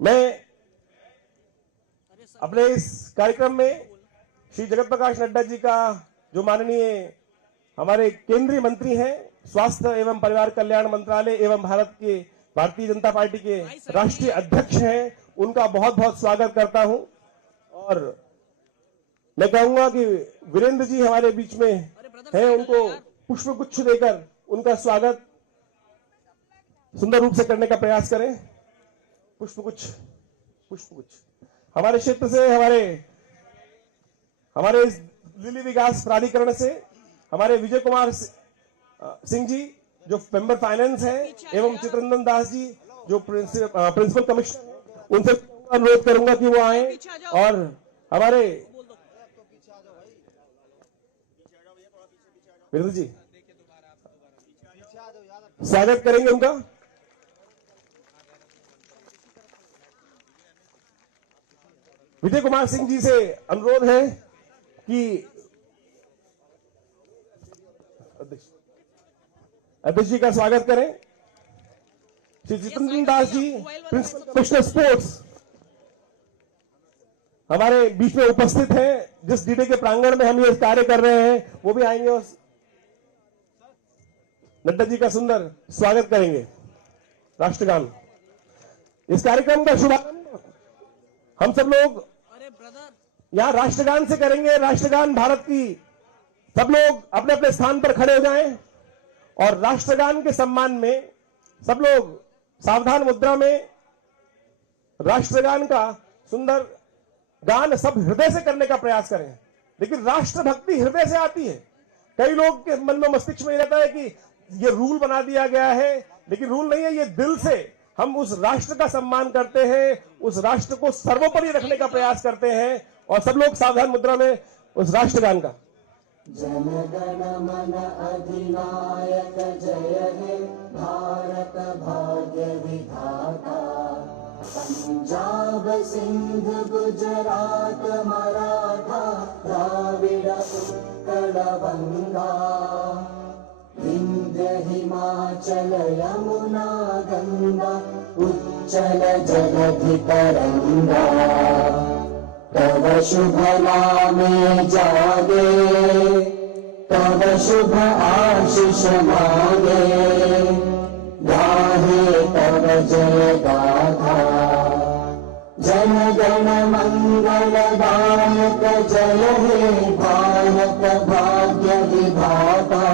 मैं अपने इस कार्यक्रम में श्री जगत प्रकाश नड्डा जी का, जो माननीय हमारे केंद्रीय मंत्री हैं, स्वास्थ्य एवं परिवार कल्याण मंत्रालय एवं भारतीय जनता पार्टी के राष्ट्रीय अध्यक्ष हैं, उनका बहुत बहुत स्वागत करता हूं। और मैं कहूंगा कि वीरेंद्र जी हमारे बीच में हैं, उनको पुष्पगुच्छ देकर उनका स्वागत सुंदर रूप से करने का प्रयास करें। पुष्पगुच्छ हमारे क्षेत्र से, हमारे इस लिली विकास प्राधिकरण से हमारे विजय कुमार सिंह जी जो मेंबर फाइनेंस है, एवं चित्ररंजन दास जी जो प्रिंसिपल कमिश्नर है, उनसे अनुरोध करूंगा कि वो आए और हमारे वीरेंद्र जी स्वागत करेंगे उनका। विजय कुमार सिंह जी से अनुरोध है कि अध्यक्ष जी का स्वागत करें। Shri Chitraranjan Das ji principal commissioner sports हमारे बीच में उपस्थित हैं। जिस डीडे के प्रांगण में हम ये कार्य कर रहे हैं, वो भी आएंगे और नड्डा जी का सुंदर स्वागत करेंगे। राष्ट्रगान, इस कार्यक्रम का शुभारंभ हम सब लोग यहां राष्ट्रगान से करेंगे। राष्ट्रगान भारत की, सब लोग अपने अपने स्थान पर खड़े हो जाएं और राष्ट्रगान के सम्मान में सब लोग सावधान मुद्रा में राष्ट्रगान का सुंदर गान सब हृदय से करने का प्रयास करें। लेकिन राष्ट्रभक्ति हृदय से आती है। कई लोग के मन में, मस्तिष्क में ये रहता है कि ये रूल बना दिया गया है, लेकिन रूल नहीं है, ये दिल से हम उस राष्ट्र का सम्मान करते हैं, उस राष्ट्र को सर्वोपरि रखने का प्रयास करते हैं। और सब लोग सावधान मुद्रा में उस राष्ट्रगान का। जनगण मन अधिनायक जय हे भारत भाग्य विधाता। पंजाब सिंध गुजरात मराठा द्राविड़ उत्कल बंगा। विंध्य हिमाचल यमुना गंगा उच्चल जगधि तरंगा। तव शुभ नामे जागे, तव शुभ आशीष मांगे। गाहे तव जय गाथा, जन गण मंगलदायक जय हे भारत भाग्य विधाता।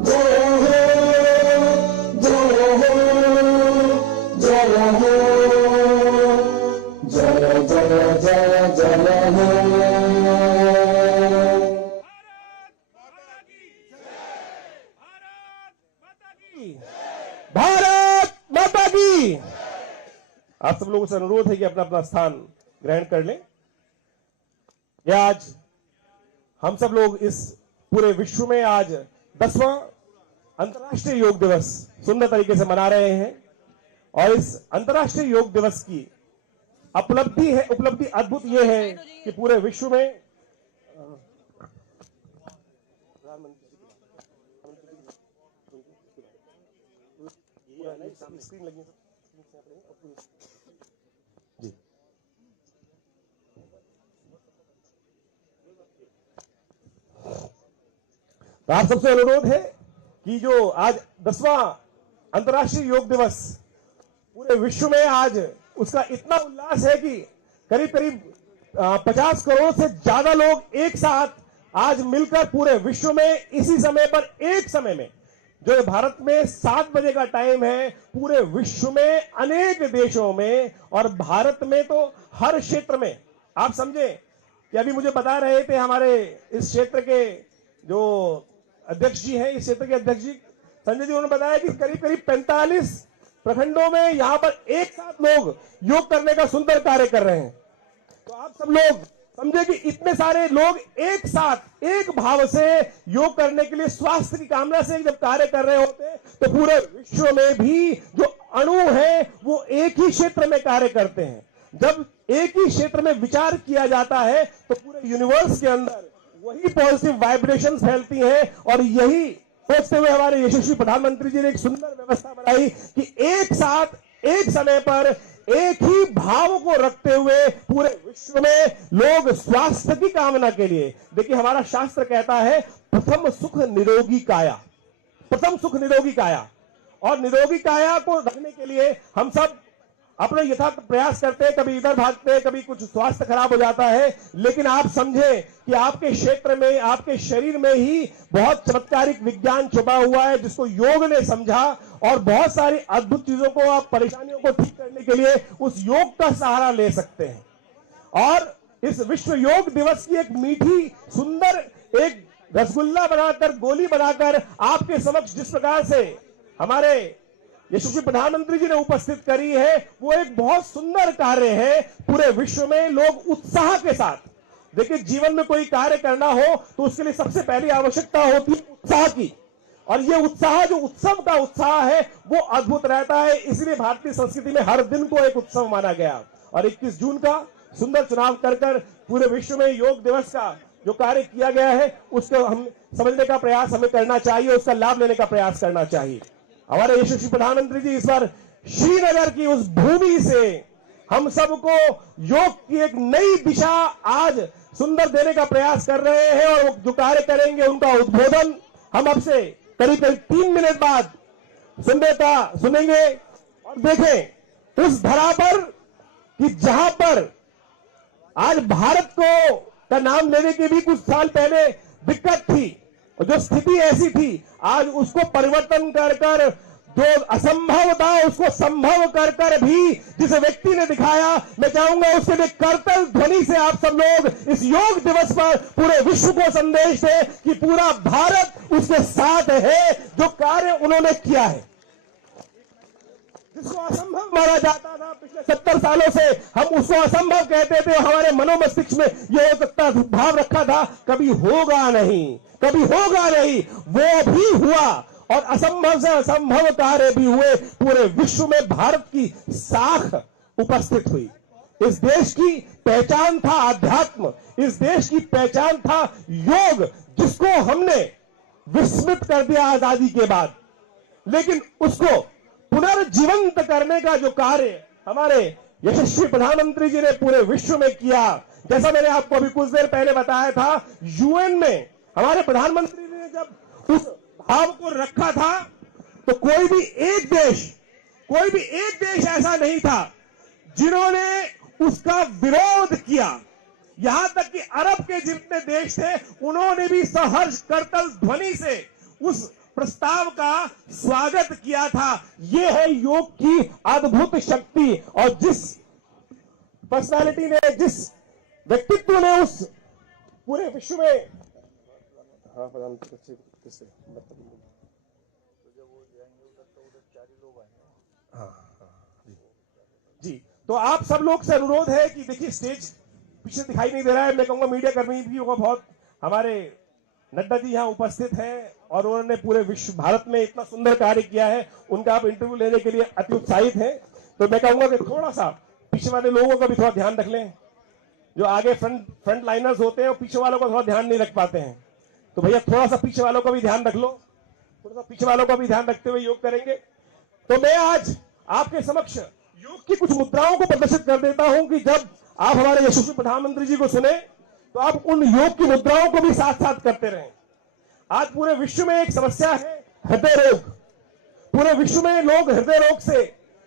जय हे जय हे जय हे जय जय जय जय हे। भारत माता की। आप सब लोगों से अनुरोध है कि अपना अपना स्थान ग्रहण कर लें। यह आज हम सब लोग इस पूरे विश्व में आज 10वां अंतर्राष्ट्रीय योग दिवस सुंदर तरीके से मना रहे हैं। और इस अंतर्राष्ट्रीय योग दिवस की उपलब्धि अद्भुत यह है कि पूरे विश्व में स्क्रीन लगी जी। तो आप सबसे अनुरोध है कि जो आज 10वां अंतर्राष्ट्रीय योग दिवस पूरे विश्व में आज उसका इतना उल्लास है कि करीब करीब 50 करोड़ से ज्यादा लोग एक साथ आज मिलकर पूरे विश्व में इसी समय पर, एक समय में, जो भारत में 7 बजे का टाइम है, पूरे विश्व में अनेक देशों में और भारत में तो हर क्षेत्र में। आप समझे कि अभी मुझे बता रहे थे हमारे इस क्षेत्र के जो अध्यक्ष जी हैं, इस क्षेत्र के अध्यक्ष जी संजय जी, उन्होंने बताया कि करीब करीब 45 प्रखंडों में यहां पर एक साथ लोग योग करने का सुंदर कार्य कर रहे हैं। तो आप सब लोग समझे कि इतने सारे लोग एक साथ एक भाव से योग करने के लिए, स्वास्थ्य की कामना से जब कार्य कर रहे होते, तो पूरे विश्व में भी जो अणु है वो एक ही क्षेत्र में कार्य करते हैं। जब एक ही क्षेत्र में विचार किया जाता है तो पूरे यूनिवर्स के अंदर वही पॉजिटिव वाइब्रेशन फैलती हैं। और यही सोचते हुए हमारे यशस्वी प्रधानमंत्री जी ने एक सुंदर व्यवस्था बनाई कि एक साथ एक समय पर एक ही भाव को रखते हुए पूरे विश्व में लोग स्वास्थ्य की कामना के लिए, देखिए हमारा शास्त्र कहता है प्रथम सुख निरोगी काया, प्रथम सुख निरोगी काया, और निरोगी काया को रखने के लिए हम सब अपने यथार्थ प्रयास करते हैं, कभी इधर भागते हैं, कभी कुछ स्वास्थ्य खराब हो जाता है, लेकिन आप समझे कि आपके क्षेत्र में, आपके शरीर में ही बहुत चमत्कारिक विज्ञान छुपा हुआ है जिसको योग ने समझा, और बहुत सारी अद्भुत चीजों को, आप परेशानियों को ठीक करने के लिए उस योग का सहारा ले सकते हैं। और इस विश्व योग दिवस की एक मीठी सुंदर एक रसगुल्ला बनाकर, गोली बनाकर आपके समक्ष जिस प्रकार से हमारे यशस्वी प्रधानमंत्री जी ने उपस्थित करी है, वो एक बहुत सुंदर कार्य है। पूरे विश्व में लोग उत्साह के साथ, देखिए जीवन में कोई कार्य करना हो तो उसके लिए सबसे पहली आवश्यकता होती है उत्साह की, और ये उत्साह, जो उत्सव का उत्साह है, वो अद्भुत रहता है। इसलिए भारतीय संस्कृति में हर दिन को एक उत्सव माना गया, और 21 जून का सुंदर चुनाव कर पूरे विश्व में योग दिवस का जो कार्य किया गया है उसको हम समझने का प्रयास हमें करना चाहिए, उसका लाभ लेने का प्रयास करना चाहिए। हमारे यशस्वी प्रधानमंत्री जी इस बार श्रीनगर की उस भूमि से हम सबको योग की एक नई दिशा आज सुंदर देने का प्रयास कर रहे हैं, और जो कार्य करेंगे उनका उद्बोधन हम अब से करीब 3 मिनट बाद सुनेंगे। और देखें उस धरा पर कि जहां पर आज भारत को का नाम लेने के भी कुछ साल पहले दिक्कत थी, और जो स्थिति ऐसी थी, आज उसको परिवर्तन कर जो असंभव था उसको संभव कर भी जिस व्यक्ति ने दिखाया, मैं चाहूंगा उसके लिए करतल ध्वनि से आप सब लोग इस योग दिवस पर पूरे विश्व को संदेश दें कि पूरा भारत उसके साथ है। जो कार्य उन्होंने किया है, जिसको असंभव माना जाता था पिछले 70 सालों से, हम उसको असंभव कहते थे, हमारे मनोमस्तिष्क में यह हो सकता भाव रखा था कभी होगा नहीं, कभी होगा नहीं, वो भी हुआ, और असंभव से असंभव कार्य भी हुए। पूरे विश्व में भारत की साख उपस्थित हुई। इस देश की पहचान था अध्यात्म, इस देश की पहचान था योग, जिसको हमने विस्मृत कर दिया आजादी के बाद, लेकिन उसको पुनर्जीवंत करने का जो कार्य हमारे यशस्वी प्रधानमंत्री जी ने पूरे विश्व में किया, जैसा मैंने आपको अभी कुछ देर पहले बताया था, यूएन में हमारे प्रधानमंत्री ने जब उस भाव को रखा था तो कोई भी एक देश ऐसा नहीं था जिन्होंने उसका विरोध किया। यहां तक कि अरब के जितने देश थे उन्होंने भी सहर्ष करतल ध्वनि से उस प्रस्ताव का स्वागत किया था। यह है योग की अद्भुत शक्ति, और जिस पर्सनालिटी ने, जिस व्यक्तित्व ने उस पूरे विश्व में जी, तो आप सब लोग से अनुरोध है कि देखिए स्टेज पीछे दिखाई नहीं दे रहा है, मैं कहूंगा मीडिया कर्मी भी होगा बहुत, हमारे नड्डा जी यहाँ उपस्थित हैं और उन्होंने पूरे विश्व भारत में इतना सुंदर कार्य किया है, उनका आप इंटरव्यू लेने के लिए अति उत्साहित हैं। तो मैं कहूंगा कि थोड़ा सा पीछे वाले लोगों का भी थोड़ा ध्यान रख लें, जो आगे फ्रंट लाइनर्स होते हैं और पीछे वालों का थोड़ा ध्यान नहीं रख पाते हैं, तो भैया थोड़ा सा पीछे वालों का भी ध्यान रख लो, थोड़ा सा पीछे वालों का भी ध्यान रखते हुए योग करेंगे। तो मैं आज आपके समक्ष योग की कुछ मुद्राओं को प्रदर्शित कर देता हूं कि जब आप हमारे यशस्वी प्रधानमंत्री जी को सुने तो आप उन योग की मुद्राओं को भी साथ साथ करते रहें। आज पूरे विश्व में एक समस्या है हृदय रोग, पूरे विश्व में लोग हृदय रोग से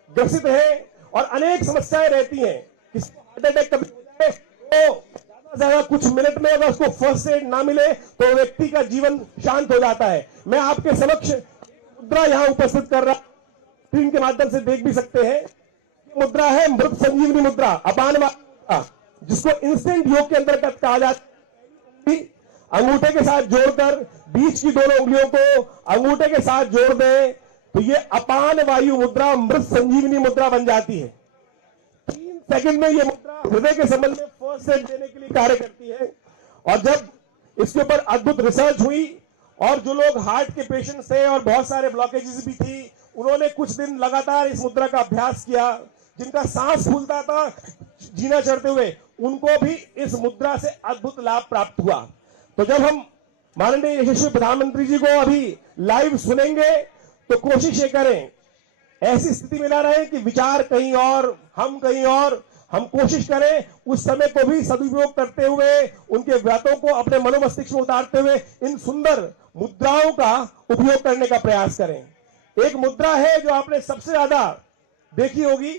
ग्रसित हैं और अनेक समस्याएं रहती हैं। किसी को हार्ट अटैक कभी हो जाए तो ज्यादा कुछ मिनट में अगर उसको फर्स्ट एड ना मिले तो व्यक्ति का जीवन शांत हो जाता है। मैं आपके समक्ष मुद्रा यहां उपस्थित कर रहा, स्क्रीन के माध्यम से देख भी सकते हैं। मुद्रा है मृत संजीवनी मुद्रा, अपान मुद्रा, जिसको इंस्टेंट योग के अंतर्गत कहा जाता है। अंगूठे के साथ जोड़कर बीच की दोनों उंगलियों को अंगूठे के साथ जोड़ दें तो ये अपान वायु मुद्रा, मृत संजीवनी मुद्रा बन जाती है। 3 सेकंड में ये मुद्रा हृदय के संबंध में फर्स्ट एड देने के लिए कार्य करती है। और जब इसके ऊपर अद्भुत रिसर्च हुई और जो लोग हार्ट के पेशेंट्स थे और बहुत सारे ब्लॉकेजेस भी थी, उन्होंने कुछ दिन लगातार इस मुद्रा का अभ्यास किया। जिनका सांस फूलता था जीना चढ़ते हुए, उनको भी इस मुद्रा से अद्भुत लाभ प्राप्त हुआ। तो जब हम माननीय यशस्वी प्रधानमंत्री जी को अभी लाइव सुनेंगे तो कोशिश ये करें, ऐसी स्थिति में ना रहे कि विचार कहीं और, हम कहीं और। हम कोशिश करें उस समय को भी सदुपयोग करते हुए, उनके व्रतों को अपने मनोमस्तिष्क में उतारते हुए इन सुंदर मुद्राओं का उपयोग करने का प्रयास करें। एक मुद्रा है जो आपने सबसे ज्यादा देखी होगी,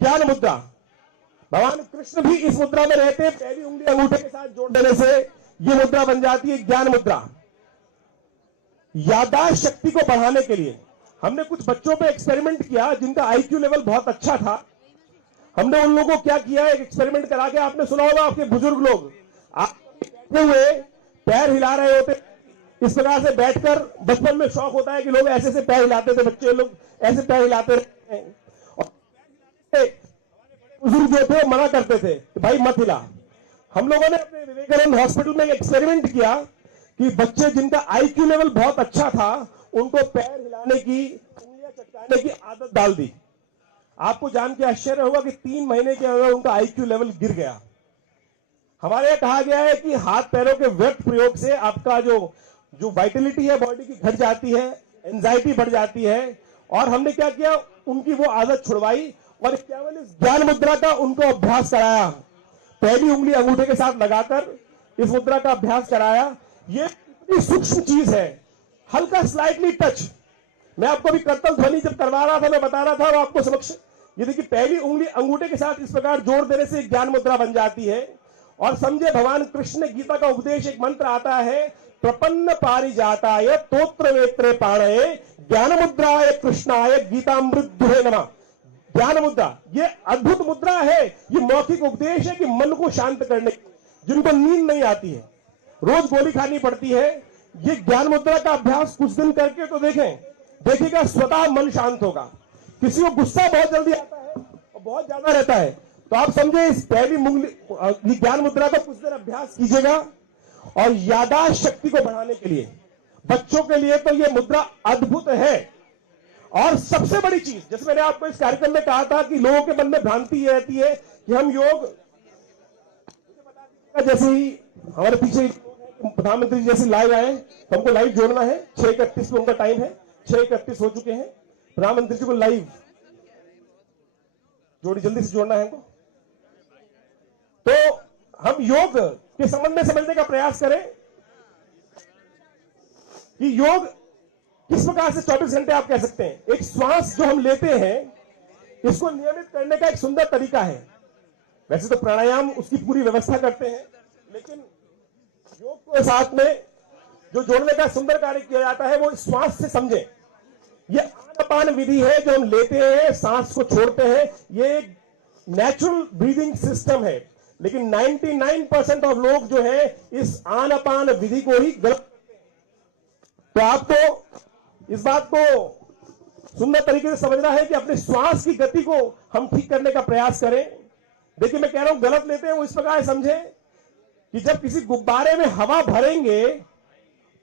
ज्ञान मुद्रा। भगवान कृष्ण भी इस मुद्रा में रहते हैं। पहली उंगली अंगूठे के साथ जोड़ देने से यह मुद्रा बन जाती है ज्ञान मुद्रा। याददाश्त शक्ति को बढ़ाने के लिए हमने कुछ बच्चों पे एक्सपेरिमेंट किया जिनका आईक्यू लेवल बहुत अच्छा था। हमने उन लोगों को क्या किया, एक एक्सपेरिमेंट करा के, आपने सुना होगा, आपके बुजुर्ग लोग आप बैठे हुए पैर हिला रहे होते, इस प्रकार से बैठकर, बचपन में शौक होता है कि लोग ऐसे से पैर हिलाते थे, बच्चे लोग ऐसे पैर हिलाते रहते हैं। और बुजुर्ग जो थे मना करते थे कि भाई मत हिला। हम लोगों ने अपने विवेकानंद हॉस्पिटल में एक्सपेरिमेंट किया कि बच्चे जिनका आईक्यू लेवल बहुत अच्छा था उनको पैर हिलाने की, उंगलियां चटकाने की आदत डाल दी। आपको जान के आश्चर्य होगा कि 3 महीने के अंदर उनका आईक्यू लेवल गिर गया। हमारे यहां कहा गया है कि हाथ पैरों के व्यर्थ प्रयोग से आपका जो वाइटलिटी है बॉडी की घट जाती है, एंजाइटी बढ़ जाती है। और हमने क्या किया, उनकी वो आदत छुड़वाई और केवल इस ज्ञान मुद्रा का उनको अभ्यास कराया। पहली उंगली अंगूठे के साथ लगाकर इस मुद्रा का अभ्यास कराया। ये इतनी सूक्ष्म चीज है, हल्का स्लाइटली टच। मैं आपको भी करतल ध्वनि जब करवा रहा था, मैं बता रहा था वो आपको समक्ष। ये देखिए, पहली उंगली अंगूठे के साथ इस प्रकार जोड़ देने से ज्ञान मुद्रा बन जाती है। और समझे, भगवान कृष्ण ने गीता का उपदेश, एक मंत्र आता है, प्रपन्न पारिजाताय तोत्र वेत्रे पाणये ज्ञान मुद्राय कृष्णाय गीतामृत नमः। ज्ञान मुद्रा ये अद्भुत मुद्रा है। ये मौखिक उपदेश है कि मन को शांत करने, जिनको नींद नहीं आती है, रोज गोली खानी पड़ती है, ये ज्ञान मुद्रा का अभ्यास कुछ दिन करके तो देखिएगा स्वतः मन शांत होगा। किसी को गुस्सा बहुत जल्दी आता है और बहुत ज्यादा रहता है, तो आप समझे इस पहली उंगली ज्ञान मुद्रा का कुछ देर अभ्यास कीजिएगा। और याददाश्त शक्ति को बढ़ाने के लिए, बच्चों के लिए तो यह मुद्रा अद्भुत है। और सबसे बड़ी चीज, जैसे मैंने आपको इस कार्यक्रम में कहा था कि लोगों के मन में भ्रांति ये रहती है कि हम योग, जैसे ही हमारे पीछे प्रधानमंत्री जैसे लाइव आए, तो हमको लाइव जोड़ना है। 6:31 पे उनका टाइम है, 6:31 हो चुके हैं। प्रधानमंत्री जी को लाइव जोड़ी, जल्दी से जोड़ना है हमको। तो हम योग के संबंध में समझने का प्रयास करें कि योग किस प्रकार से 24 घंटे आप कह सकते हैं। एक श्वास जो हम लेते हैं, इसको नियमित करने का एक सुंदर तरीका है। वैसे तो प्राणायाम उसकी पूरी व्यवस्था करते हैं, लेकिन योग के साथ में जो जोड़ने का सुंदर कार्य किया जाता है वो श्वास से समझें। ये आनापान विधि है जो हम लेते हैं, सांस को छोड़ते हैं। ये एक नेचुरल ब्रीदिंग सिस्टम है, लेकिन 99% ऑफ लोग जो है इस आनापान विधि को ही गलत करते हैं। तो आपको इस बात को सुंदर तरीके से समझना है कि अपने श्वास की गति को हम ठीक करने का प्रयास करें। देखिए, मैं कह रहा हूं गलत लेते हैं वो इस प्रकार समझे कि जब किसी गुब्बारे में हवा भरेंगे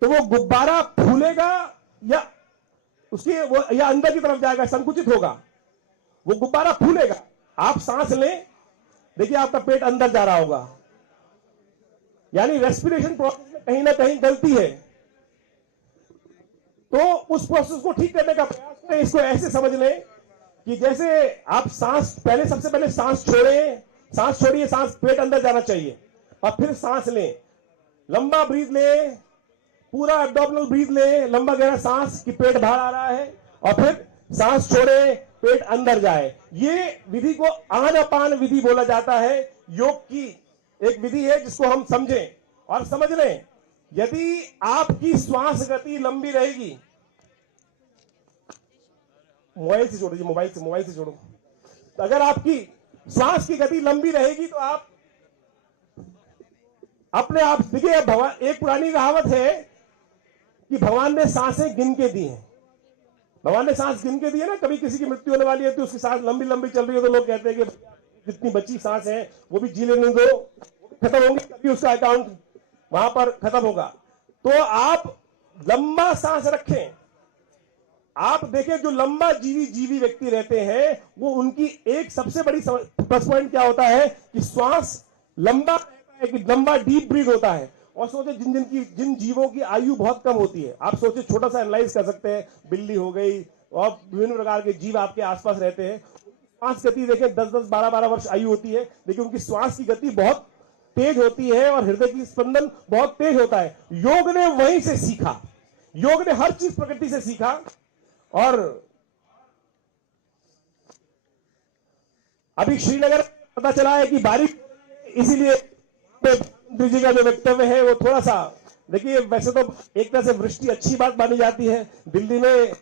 तो वो गुब्बारा फूलेगा या या अंदर की तरफ जाएगा, संकुचित होगा। वो गुब्बारा फूलेगा, आप सांस लें, देखिए आपका पेट अंदर जा रहा होगा। यानी रेस्पिरेशन प्रोसेस में कहीं ना कहीं गलती है। तो उस प्रोसेस को ठीक करने का प्रयास करें। इसको ऐसे समझ लें कि जैसे आप सांस, पहले सबसे पहले सांस छोड़िए, सांस पेट अंदर जाना चाहिए, और फिर सांस लें, लंबा ब्रीथ लें, पूरा एब्डोमिनल ब्रीथ लें, लंबा गहरा सांस कि पेट बाहर आ रहा है, और फिर सांस छोड़े, पेट अंदर जाए। ये विधि को आनापान विधि बोला जाता है। योग की एक विधि है जिसको हम समझें और समझ लें। यदि आपकी श्वास गति लंबी रहेगी, मोबाइल से जोड़िए, मोबाइल से जोड़ो। तो अगर आपकी श्वास की गति लंबी रहेगी तो आप अपने आप, देखिए भगवान, एक पुरानी कहावत है कि भगवान ने सांसें गिन के दी हैं। भगवान ने सांस गिन के दी है ना। कभी किसी की मृत्यु होने वाली है तो उसकी सांस लंबी लंबी चल रही है तो लोग कहते हैं कि जितनी बची सांस है वो भी जी लेने दो, खत्म होंगी तभी उसका अकाउंट वहां पर खत्म होगा। तो आप लंबा सांस रखें। आप देखें जो लंबा जीवी व्यक्ति रहते हैं वो, उनकी एक सबसे बड़ी प्लस पॉइंट क्या होता है कि श्वास लंबा रहता है, कि लंबा डीप ब्रीथ होता है। और सोचे जिन जीवों की आयु बहुत कम होती है, आप सोचे, छोटा सा एनालाइज कर सकते हैं, बिल्ली हो गई, और विभिन्न प्रकार के जीव आपके आसपास रहते हैं। श्वास गति देखें, 10-10, 12-12 वर्ष आयु होती है, लेकिन उनकी श्वास की गति बहुत तेज होती है और हृदय की स्पंदन बहुत तेज होता है। योग ने वहीं से सीखा, योग ने हर चीज प्रकृति से सीखा। और अभी श्रीनगर पता चला है कि बारिश, इसीलिए प्रधानमंत्री जी का जो वक्तव्य है वो थोड़ा सा, देखिए वैसे तो एक तरह से वृष्टि अच्छी बात मानी जाती है। दिल्ली में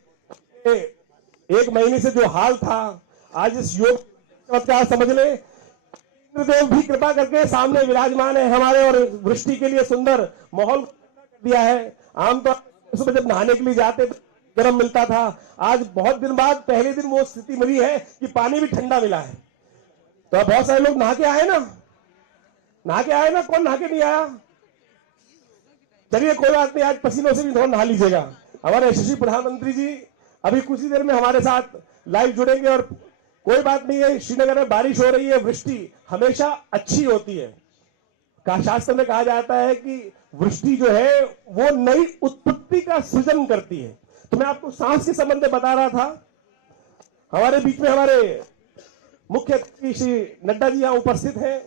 एक महीने से जो हाल था, आज इस योग चमत्कार समझ ले, इंद्रदेव भी कृपा करके सामने विराजमान है हमारे और वृष्टि के लिए सुंदर माहौल दिया है। आमतौर पर सुबह जब नहाने के लिए जाते तो गर्म मिलता था, आज बहुत दिन बाद पहले दिन वो स्थिति मिली है कि पानी भी ठंडा मिला है। तो बहुत सारे लोग नहा के आए ना, कौन नहा के नहीं आया? चलिए कोई बात नहीं, आज पसीनों से भी थोड़ा नहा लीजिएगा। हमारे यशस्वी प्रधानमंत्री जी अभी कुछ ही देर में हमारे साथ लाइव जुड़ेंगे। और कोई बात नहीं है, श्रीनगर में बारिश हो रही है, वृष्टि हमेशा अच्छी होती है। शास्त्र में कहा जाता है कि वृष्टि जो है वो नई उत्पत्ति का सृजन करती है। तो मैं आपको सांस के संबंध में बता रहा था। हमारे बीच में हमारे मुख्य अतिथि श्री नड्डा जी यहाँ उपस्थित हैं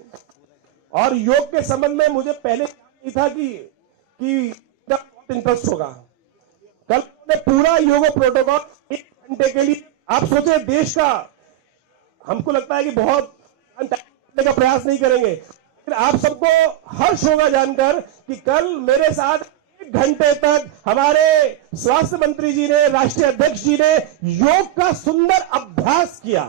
और योग के संबंध में मुझे पहले नहीं था कि बहुत इंटरेस्ट होगा। कल ने पूरा योग प्रोटोकॉल 1 घंटे के लिए, आप सोचे देश का, हमको लगता है कि बहुत करने का प्रयास नहीं करेंगे, लेकिन आप सबको हर्ष होगा जानकर कि कल मेरे साथ 1 घंटे तक हमारे स्वास्थ्य मंत्री जी ने, राष्ट्रीय अध्यक्ष जी ने योग का सुंदर अभ्यास किया।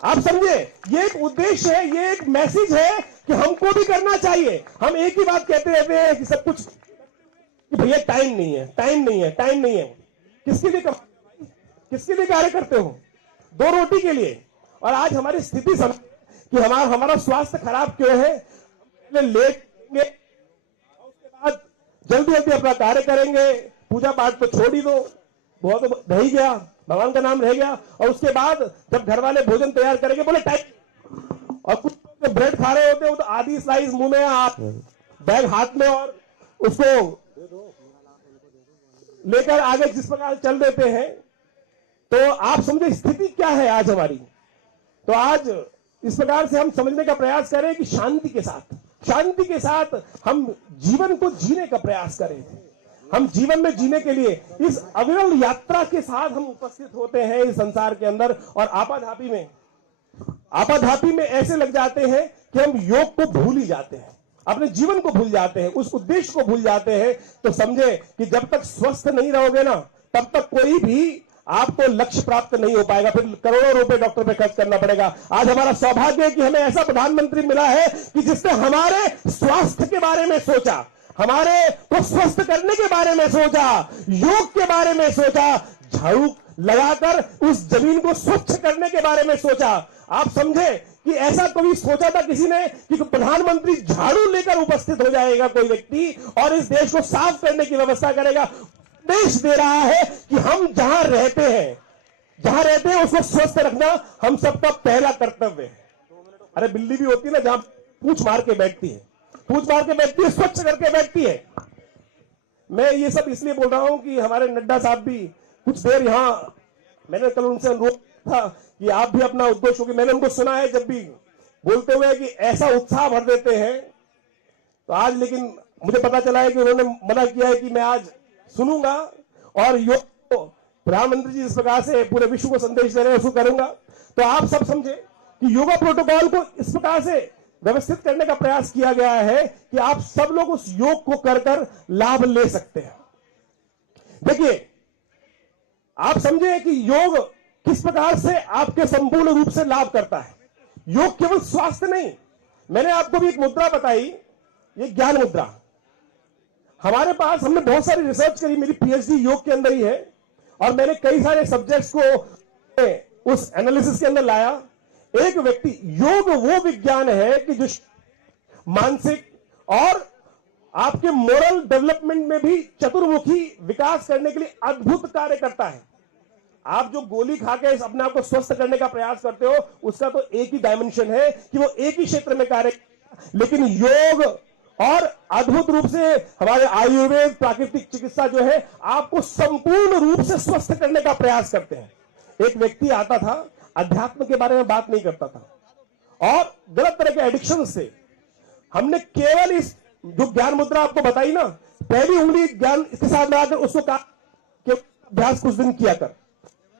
आप समझे, ये एक उद्देश्य है, ये एक मैसेज है कि हमको भी करना चाहिए। हम एक ही बात कहते रहते हैं कि सब कुछ, कि भैया टाइम नहीं है। किसके लिए कार्य करते हो? 2 रोटी के लिए। और आज हमारी स्थिति समझ कि हमारा स्वास्थ्य खराब क्यों है। लेंगे उसके बाद जल्दी अपना कार्य करेंगे, पूजा पाठ तो छोड़ ही दो, बहुत रह ही गया, भगवान का नाम रह गया। और उसके बाद जब घर वाले भोजन तैयार करेंगे, बोले टाइम, और कुछ जो ब्रेड खा रहे होते हो तो आधी स्लाइस मुंह में, आप बैग हाथ में, और उसको लेकर आगे जिस प्रकार चल देते हैं। तो आप समझे स्थिति क्या है आज हमारी। तो आज इस प्रकार से हम समझने का प्रयास करें कि शांति के साथ हम जीवन को जीने का प्रयास करें। हम जीवन में जीने के लिए इस अविरल यात्रा के साथ हम उपस्थित होते हैं इस संसार के अंदर। और आपाधापी में ऐसे लग जाते हैं कि हम योग को भूल ही जाते हैं, अपने जीवन को भूल जाते हैं, उस उद्देश्य को भूल जाते हैं। तो समझे कि जब तक स्वस्थ नहीं रहोगे ना, तब तक कोई भी आपको लक्ष्य प्राप्त नहीं हो पाएगा। फिर करोड़ों रुपए डॉक्टर पे खर्च करना पड़ेगा। आज हमारा सौभाग्य है कि हमें ऐसा प्रधानमंत्री मिला है कि जिसने हमारे स्वास्थ्य के बारे में सोचा, हमारे को स्वस्थ करने के बारे में सोचा, योग के बारे में सोचा, झाड़ू लगाकर उस जमीन को स्वच्छ करने के बारे में सोचा। आप समझे कि ऐसा कभी सोचा था किसी ने कि प्रधानमंत्री झाड़ू लेकर उपस्थित हो जाएगा कोई व्यक्ति और इस देश को साफ करने की व्यवस्था करेगा। देश दे रहा है कि हम जहां रहते हैं उसको स्वस्थ रखना हम सबका पहला कर्तव्य है। अरे बिल्ली भी होती है ना, जहां पूंछ मार के बैठती है, स्वच्छ करके बैठती है। मैं ये सब इसलिए बोल रहा हूं कि हमारे नड्डा साहब भी कुछ देर यहां, मैंने कल उनसे अनुरोध था कि आप भी अपना उद्देश्य, क्योंकि मैंने उनको सुना है जब भी बोलते हुए कि ऐसा उत्साह भर देते हैं। तो आज लेकिन मुझे पता चला है कि उन्होंने मना किया है कि मैं आज सुनूंगा और योग को प्रधानमंत्री जी जिस प्रकार से पूरे विश्व को संदेश दे रहे हैं उसको करूंगा। तो आप सब समझे कि योगा प्रोटोकॉल को इस प्रकार से व्यवस्थित करने का प्रयास किया गया है कि आप सब लोग उस योग को कर लाभ ले सकते हैं। देखिए, आप समझे कि योग किस प्रकार से आपके संपूर्ण रूप से लाभ करता है। योग केवल स्वास्थ्य नहीं, मैंने आपको भी एक मुद्रा बताई, ये ज्ञान मुद्रा। हमारे पास, हमने बहुत सारी रिसर्च करी, मेरी पीएचडी योग के अंदर ही है और मैंने कई सारे सब्जेक्ट्स को उस एनालिसिस के अंदर लाया। एक व्यक्ति, योग वो विज्ञान है कि जो मानसिक और आपके मोरल डेवलपमेंट में भी चतुर्मुखी विकास करने के लिए अद्भुत कार्य करता है। आप जो गोली खा के अपने आप को स्वस्थ करने का प्रयास करते हो, उसका तो एक ही डायमेंशन है कि वो एक ही क्षेत्र में कार्य, लेकिन योग और अद्भुत रूप से हमारे आयुर्वेद प्राकृतिक चिकित्सा जो है आपको संपूर्ण रूप से स्वस्थ करने का प्रयास करते हैं। एक व्यक्ति आता था, अध्यात्म के बारे में बात नहीं करता था और गलत तरह के एडिक्शन से हमने केवल इस जो ज्ञान मुद्रा आपको बताई ना, पहली उंगली ज्ञान इसके साथ लगाकर उसको कहा कि अभ्यास कुछ दिन किया कर।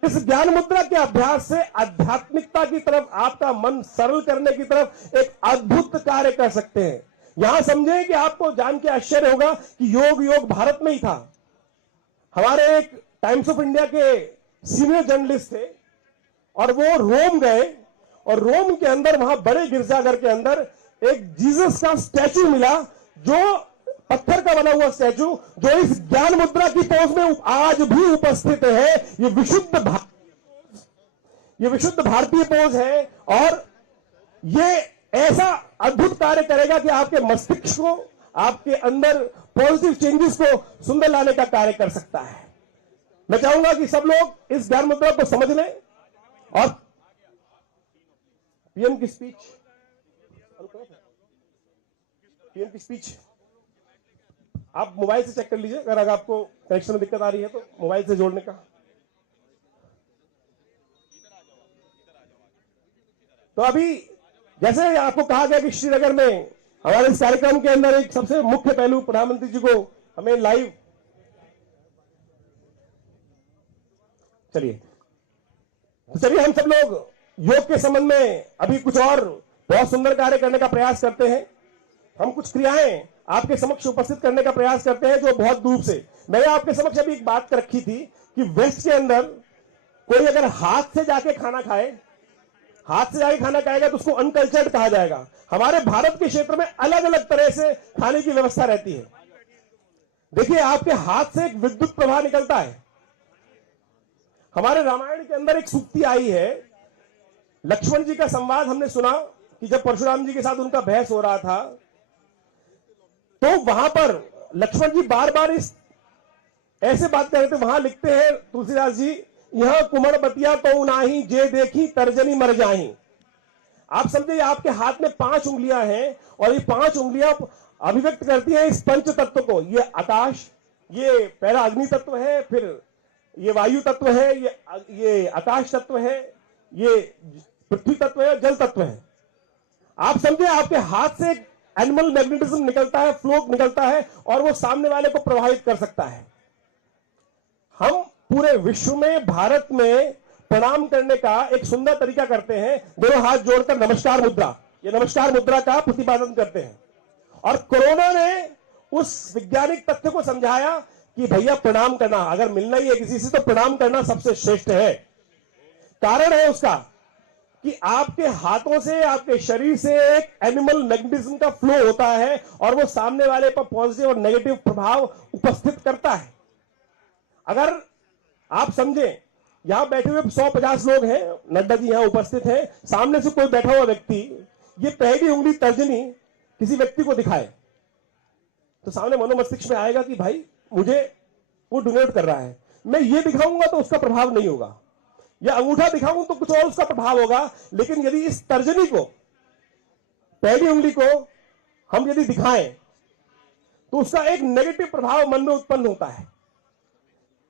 इस ज्ञान मुद्रा के अभ्यास से आध्यात्मिकता की तरफ, आपका मन सरल करने की तरफ एक अद्भुत कार्य कर सकते हैं। यहां समझें कि आपको जान के आश्चर्य होगा कि योग भारत में ही था। हमारे एक टाइम्स ऑफ इंडिया के सीनियर जर्नलिस्ट थे और वो रोम गए और रोम के अंदर, वहां बड़े गिरजाघर के अंदर एक जीसस का स्टैचू मिला, जो पत्थर का बना हुआ स्टैचू, जो इस ज्ञान मुद्रा की पोज में आज भी उपस्थित है। ये विशुद्ध भारतीय पोज है और ये ऐसा अद्भुत कार्य करेगा कि आपके मस्तिष्क को, आपके अंदर पॉजिटिव चेंजेस को सुंदर लाने का कार्य कर सकता है। मैं चाहूंगा कि सब लोग इस ज्ञान मुद्रा को समझ लें और पीएम की स्पीच आप मोबाइल से चेक कर लीजिए, अगर आपको कनेक्शन में दिक्कत आ रही है तो मोबाइल से जोड़ने का। तो अभी जैसे आपको कहा गया कि श्रीनगर में हमारे इस कार्यक्रम के अंदर एक सबसे मुख्य पहलू, प्रधानमंत्री जी को हमें लाइव, चलिए हम सब लोग योग के संबंध में अभी कुछ और बहुत सुंदर कार्य करने का प्रयास करते हैं। हम कुछ क्रियाएं आपके समक्ष उपस्थित करने का प्रयास करते हैं जो बहुत दूर से, मैंने आपके समक्ष अभी एक बात रखी थी कि वेस्ट के अंदर कोई अगर हाथ से जाके खाना खाएगा तो उसको अनकल्चर्ड कहा जाएगा। हमारे भारत के क्षेत्र में अलग अलग तरह से खाने की व्यवस्था रहती है। देखिए, आपके हाथ से एक विद्युत प्रवाह निकलता है। हमारे रामायण के अंदर एक सूक्ति आई है, लक्ष्मण जी का संवाद हमने सुना कि जब परशुराम जी के साथ उनका बहस हो रहा था तो वहां पर लक्ष्मण जी बार बार इस ऐसे बात कर रहे थे। वहां लिखते हैं तुलसीदास जी, यह कुमड़ बतिया तो नाही, जे देखी तर्जनी मर जाही। आप समझे, आपके हाथ में 5 उंगलियां हैं और ये 5 उंगलियां अभिव्यक्त करती हैं इस पंच तत्व को। ये आकाश, ये पहला अग्नि तत्व है, फिर ये वायु तत्व है, ये आकाश तत्व है, ये पृथ्वी तत्व है, जल तत्व है। आप समझे, आपके हाथ से एनिमल मैग्नेटिज्म निकलता है, फ्लो निकलता है और वो सामने वाले को प्रभावित कर सकता है। हम पूरे विश्व में, भारत में प्रणाम करने का एक सुंदर तरीका करते हैं, दोनों हाथ जोड़कर नमस्कार मुद्रा, ये नमस्कार मुद्रा का प्रतिपादन करते हैं। और कोरोना ने उस वैज्ञानिक तथ्य को समझाया कि भैया प्रणाम करना, अगर मिलना ही है किसी से तो प्रणाम करना सबसे श्रेष्ठ है। कारण है उसका कि आपके हाथों से, आपके शरीर से एक एनिमल मैग्नेटिज्म का फ्लो होता है और वो सामने वाले पर पॉजिटिव और नेगेटिव प्रभाव उपस्थित करता है। अगर आप समझें, यहां बैठे हुए 150 लोग हैं, नड्डा जी यहां उपस्थित हैं, सामने से कोई बैठा हुआ व्यक्ति ये पहली उंगली तर्जनी किसी व्यक्ति को दिखाए तो सामने मनोमस्तिष्क में आएगा कि भाई मुझे वो डोनेट कर रहा है। मैं ये दिखाऊंगा तो उसका प्रभाव नहीं होगा, या अंगूठा दिखाऊं तो कुछ और उसका प्रभाव होगा। लेकिन यदि इस तर्जनी को, पहली उंगली को हम यदि दिखाएं तो उसका एक नेगेटिव प्रभाव मन में उत्पन्न होता है।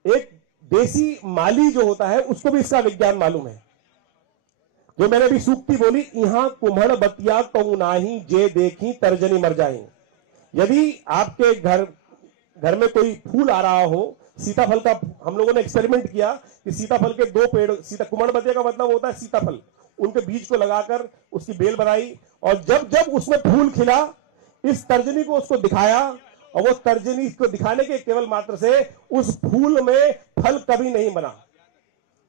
एक देसी माली जो होता है उसको भी इसका विज्ञान मालूम है। जो मैंने अभी सूक्ति बोली, यहां कुम्हड़ बतिया कहूं नाही, जे देखी तर्जनी मर जाए। यदि आपके घर में कोई फूल आ रहा हो, सीताफल का हम लोगों ने एक्सपेरिमेंट किया कि सीताफल के 2 पेड़, कुम्हड़ बतिया का मतलब होता है सीताफल, उनके बीज को लगाकर उसकी बेल बनाई और जब जब उसमें फूल खिला, इस तर्जनी को उसको दिखाया और वो तर्जनी को दिखाने के केवल मात्र से उस फूल में फल कभी नहीं बना,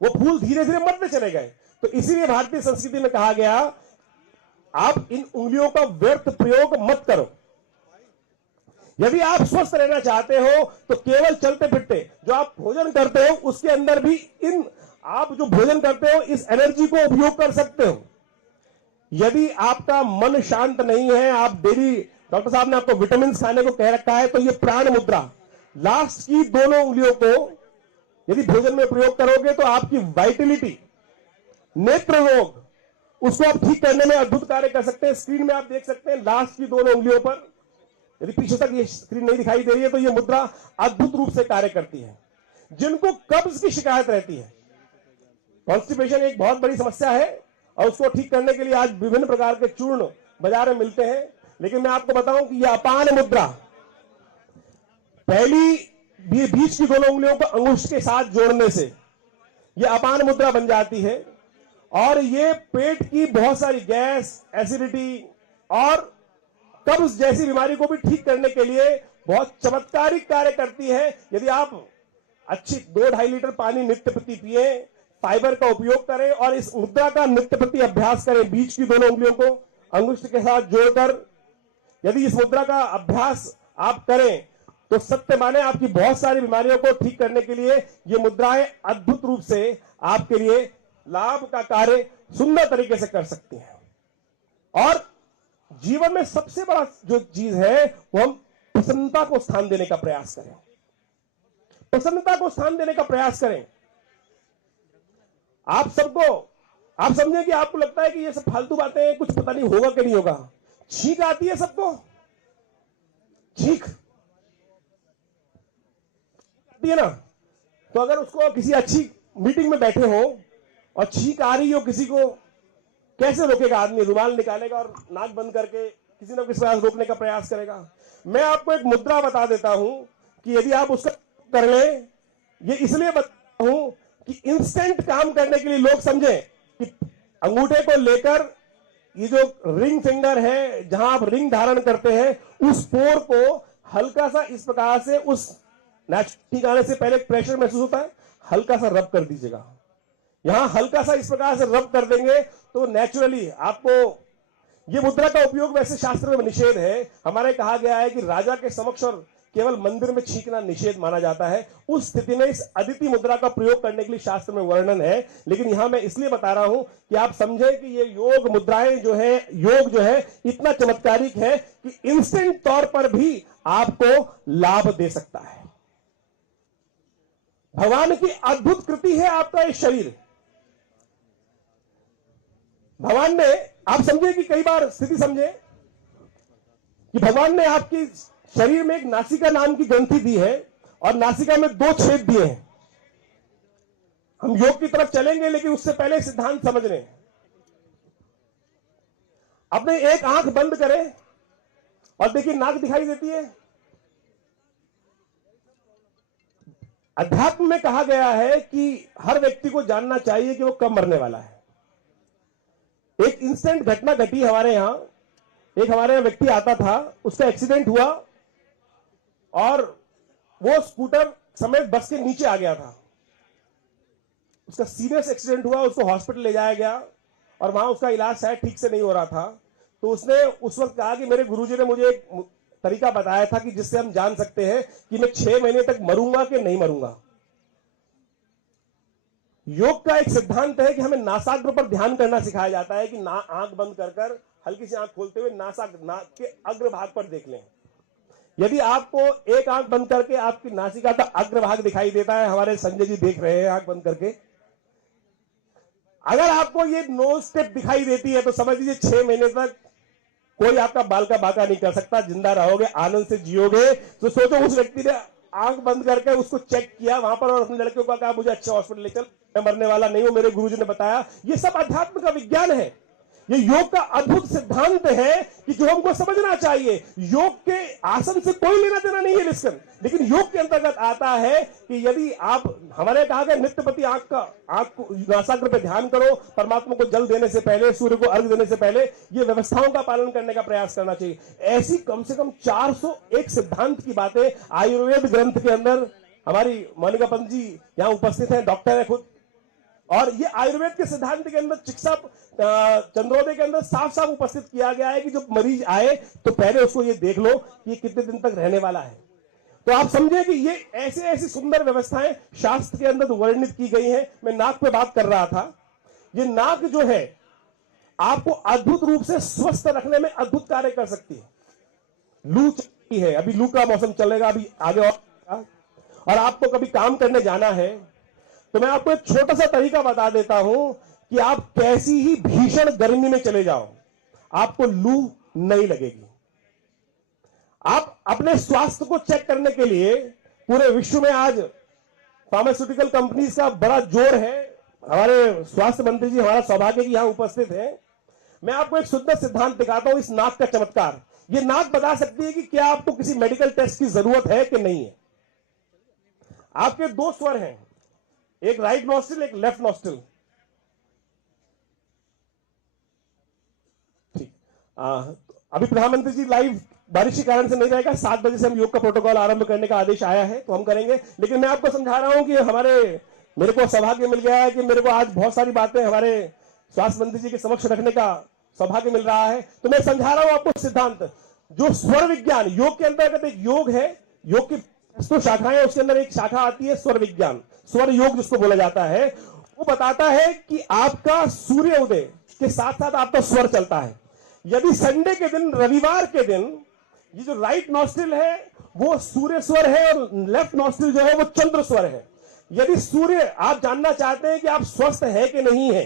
वो फूल धीरे धीरे मरते चले गए। तो इसीलिए भारतीय संस्कृति में कहा गया, आप इन उंगलियों का व्यर्थ प्रयोग मत करो। यदि आप स्वस्थ रहना चाहते हो तो केवल चलते फिरते जो आप भोजन करते हो उसके अंदर भी आप जो भोजन करते हो इस एनर्जी को उपयोग कर सकते हो। यदि आपका मन शांत नहीं है, आप डेली, डॉक्टर साहब ने आपको विटामिन खाने को कह रखा है, तो ये प्राण मुद्रा, लास्ट की दोनों उंगलियों को यदि भोजन में प्रयोग करोगे तो आपकी वाइटलिटी, नेत्र रोग, उसको आप ठीक करने में अद्भुत कार्य कर सकते हैं। स्क्रीन में आप देख सकते हैं लास्ट की दोनों उंगलियों पर यदि पीछे तक ये स्क्रीन नहीं दिखाई दे रही है तो ये मुद्रा अद्भुत रूप से कार्य करती है। जिनको कब्ज की शिकायत रहती है, कॉन्स्टिपेशन एक बहुत बड़ी समस्या है और उसको ठीक करने के लिए आज विभिन्न प्रकार के चूर्ण बाजार में मिलते हैं, लेकिन मैं आपको बताऊं कि यह अपान मुद्रा पहली बीच की दोनों उंगलियों को अंगुष्ठ के साथ जोड़ने से यह अपान मुद्रा बन जाती है और ये पेट की बहुत सारी गैस, एसिडिटी और कब्ज जैसी बीमारी को भी ठीक करने के लिए बहुत चमत्कारिक कार्य करती है। यदि आप अच्छी 2-2.5 लीटर पानी नित्य प्रति पिए, फाइबर का उपयोग करें और इस मुद्रा का नित्य प्रति अभ्यास करें, बीच की दोनों उंगलियों को अंगुष्ठ के साथ जोड़कर यदि इस मुद्रा का अभ्यास आप करें तो सत्य माने आपकी बहुत सारी बीमारियों को ठीक करने के लिए ये मुद्राएं अद्भुत रूप से आपके लिए लाभ का कार्य सुंदर तरीके से कर सकती हैं। और जीवन में सबसे बड़ा जो चीज है वो हम प्रसन्नता को स्थान देने का प्रयास करें, प्रसन्नता को स्थान देने का प्रयास करें। आप समझें कि आपको लगता है कि ये सब फालतू बातें हैं, कुछ पता नहीं होगा कि नहीं होगा। छींक आती है सबको, छींक आती है ना, तो अगर उसको किसी अच्छी मीटिंग में बैठे हो और छींक आ रही हो किसी को, कैसे रोकेगा आदमी? रुमाल निकालेगा और नाक बंद करके किसी न किसी प्रयास रोकने का प्रयास करेगा। मैं आपको एक मुद्रा बता देता हूं कि यदि आप उसका कर लें, ये इसलिए बताता हूं कि इंस्टेंट काम करने के लिए लोग समझें कि अंगूठे को लेकर ये जो रिंग फिंगर है जहां आप रिंग धारण करते हैं उस पोर को हल्का सा इस प्रकार से उस नेचुरल आने से पहले प्रेशर महसूस होता है, हल्का सा रब कर दीजिएगा। यहां हल्का सा इस प्रकार से रब कर देंगे तो नेचुरली आपको ये मुद्रा का उपयोग वैसे शास्त्र में निषेध है। हमारे कहा गया है कि राजा के समक्ष और केवल मंदिर में छींकना निषेध माना जाता है। उस स्थिति में इस अदिति मुद्रा का प्रयोग करने के लिए शास्त्र में वर्णन है, लेकिन यहां मैं इसलिए बता रहा हूं कि आप समझें कि ये योग मुद्राएं जो है, योग जो है इतना चमत्कारिक है कि इंस्टेंट तौर पर भी आपको लाभ दे सकता है। भगवान की अद्भुत कृति है आपका ये शरीर। भगवान ने, आप समझे कि कई बार स्थिति समझे कि भगवान ने आपकी शरीर में एक नासिका नाम की ग्रंथि दी है और नासिका में 2 छेद दिए हैं। हम योग की तरफ चलेंगे लेकिन उससे पहले सिद्धांत समझ रहे हैं। अपने एक आंख बंद करें और देखिए नाक दिखाई देती है। अध्यात्म में कहा गया है कि हर व्यक्ति को जानना चाहिए कि वो कब मरने वाला है। एक इंस्टेंट घटना घटी हमारे यहां, एक हमारे यहां व्यक्ति आता था, उसका एक्सीडेंट हुआ और वो स्कूटर समेत बस के नीचे आ गया था। उसका सीरियस एक्सीडेंट हुआ, उसको हॉस्पिटल ले जाया गया और वहां उसका इलाज शायद ठीक से नहीं हो रहा था। तो उसने उस वक्त कहा कि मेरे गुरुजी ने मुझे एक तरीका बताया था कि जिससे हम जान सकते हैं कि मैं 6 महीने तक मरूंगा कि नहीं मरूंगा। योग का एक सिद्धांत है कि हमें नासाग्र पर ध्यान करना सिखाया जाता है कि आंख बंद कर हल्की सी आंख खोलते हुए नाक के अग्रभाग पर देख लें। यदि आपको एक आंख बंद करके आपकी नासिका का अग्रभाग दिखाई देता है, हमारे संजय जी देख रहे हैं आंख बंद करके, अगर आपको ये नोज स्टेप दिखाई देती है तो समझ लीजिए 6 महीने तक कोई आपका बाल का बाका नहीं कर सकता, जिंदा रहोगे, आनंद से जियोगे। तो सोचो उस व्यक्ति ने आंख बंद करके उसको चेक किया वहां पर और अपने लड़के को कहा मुझे अच्छे हॉस्पिटल ले चल, मैं मरने वाला नहीं हूं, मेरे गुरुजी ने बताया। ये सब अध्यात्म का विज्ञान है, ये योग का अद्भुत सिद्धांत है कि जो हमको समझना चाहिए। योग के आसन से कोई लेना देना नहीं है लिस्कन, लेकिन योग के अंतर्गत आता है कि यदि आप, हमारे कहा गया नित्य प्रति आंख को नासाग्र पे ध्यान करो, परमात्मा को जल देने से पहले, सूर्य को अर्घ देने से पहले ये व्यवस्थाओं का पालन करने का प्रयास करना चाहिए। ऐसी कम से कम 401 सिद्धांत की बातें आयुर्वेद ग्रंथ के अंदर, हमारी मोनिका पंत जी यहां उपस्थित है, डॉक्टर है खुद, और ये आयुर्वेद के सिद्धांत के अंदर चिकित्सा चंद्रोदय के अंदर साफ साफ उपस्थित किया गया है कि जो मरीज आए तो पहले उसको ये देख लो कि कितने दिन तक रहने वाला है। तो आप समझे कि ये ऐसे ऐसी सुंदर व्यवस्थाएं शास्त्र के अंदर वर्णित की गई हैं। मैं नाक पे बात कर रहा था। ये नाक जो है आपको अद्भुत रूप से स्वस्थ रखने में अद्भुत कार्य कर सकती है। लू चलती है, अभी लू का मौसम चलेगा, अभी आगे और आपको कभी काम करने जाना है तो मैं आपको एक छोटा सा तरीका बता देता हूं कि आप कैसी ही भीषण गर्मी में चले जाओ, आपको लू नहीं लगेगी। आप अपने स्वास्थ्य को चेक करने के लिए पूरे विश्व में आज फार्मास्यूटिकल कंपनीज का बड़ा जोर है। हमारे स्वास्थ्य मंत्री जी हमारा सौभाग्य की यहां उपस्थित है। मैं आपको एक सुंदर सिद्धांत दिखाता हूं, इस नाक का चमत्कार। ये नाक बता सकती है कि क्या आपको किसी मेडिकल टेस्ट की जरूरत है कि नहीं है। आपके दो स्वर हैं, एक राइट नॉस्ट्रिल, एक लेफ्ट नॉस्ट्रिल। ठीक, अभी प्रधानमंत्री जी लाइव बारिश के कारण से नहीं रहेगा। 7 बजे से हम योग का प्रोटोकॉल आरंभ करने का आदेश आया है, तो हम करेंगे। लेकिन मैं आपको समझा रहा हूं कि मेरे को सौभाग्य मिल गया है कि मेरे को आज बहुत सारी बातें हमारे स्वास्थ्य मंत्री जी के समक्ष रखने का सौभाग्य मिल रहा है। तो मैं समझा रहा हूं आपको सिद्धांत, जो स्वर विज्ञान, योग के अंतर्गत एक योग है, योग की तो शाखाएं है, उसके अंदर एक शाखा आती है स्वर विज्ञान, स्वर योग जिसको बोला जाता है। वो बताता है कि आपका सूर्य उदय के साथ साथ आपका स्वर चलता है। यदि संडे के दिन, रविवार के दिन, ये जो राइट नॉस्ट्रिल है वो सूर्य स्वर है और लेफ्ट नॉस्ट्रिल जो है वो चंद्र स्वर है। यदि सूर्य, आप जानना चाहते हैं कि आप स्वस्थ है कि नहीं है,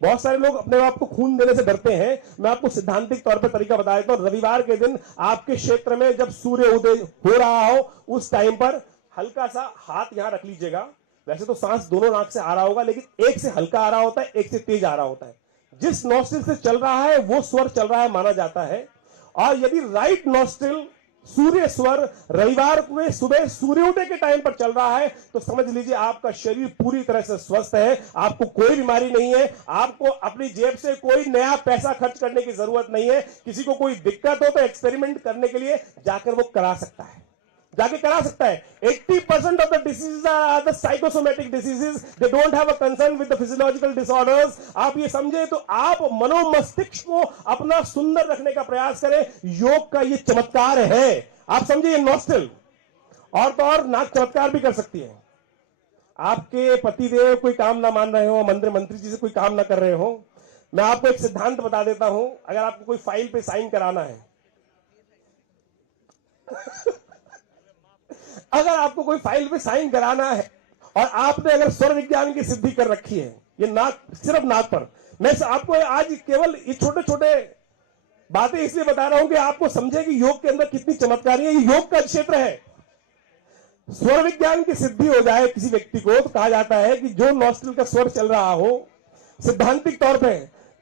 बहुत सारे लोग अपने आप को खून देने से डरते हैं। मैं आपको सिद्धांतिक तौर पर तरीका बता देता हूं। रविवार के दिन आपके क्षेत्र में जब सूर्य उदय हो रहा हो, उस टाइम पर हल्का सा हाथ यहां रख लीजिएगा। वैसे तो सांस दोनों नाक से आ रहा होगा, लेकिन एक से हल्का आ रहा होता है, एक से तेज आ रहा होता है। जिस नॉस्ट्रिल से चल रहा है वो स्वर चल रहा है माना जाता है। और यदि राइट नॉस्ट्रिल सूर्य स्वर रविवार को सुबह सूर्योदय के टाइम पर चल रहा है, तो समझ लीजिए आपका शरीर पूरी तरह से स्वस्थ है, आपको कोई बीमारी नहीं है, आपको अपनी जेब से कोई नया पैसा खर्च करने की जरूरत नहीं है। किसी को कोई दिक्कत हो तो एक्सपेरिमेंट करने के लिए जाकर वो करा सकता है, जाके करा सकता है। 80% of the diseases are the psychosomatic diseases, they don't have a concern with the physiological disorders. आप ये समझे तो आप मनोमस्तिष्क को अपना सुंदर रखने का प्रयास करें। योग का ये चमत्कार है। आप समझे, ये नॉस्ट्रिल और तो और नाक चमत्कार भी कर सकती है। आपके पतिदेव कोई काम ना मान रहे हो, मंत्री जी से कोई काम ना कर रहे हो, मैं आपको एक सिद्धांत बता देता हूं। अगर आपको कोई फाइल पे साइन कराना है अगर आपको कोई फाइल पे साइन कराना है और आपने अगर स्वर विज्ञान की सिद्धि कर रखी है, ये नाक, सिर्फ नाक पर, मैं आपको आज केवल ये छोटे छोटे बातें इसलिए बता रहा हूं कि आपको समझे कि योग के अंदर कितनी चमत्कारी है। ये योग का क्षेत्र है। स्वर विज्ञान की सिद्धि हो जाए किसी व्यक्ति को, तो कहा जाता है कि जो नॉस्ट्रिल का स्वर चल रहा हो, सिद्धांतिक तौर पे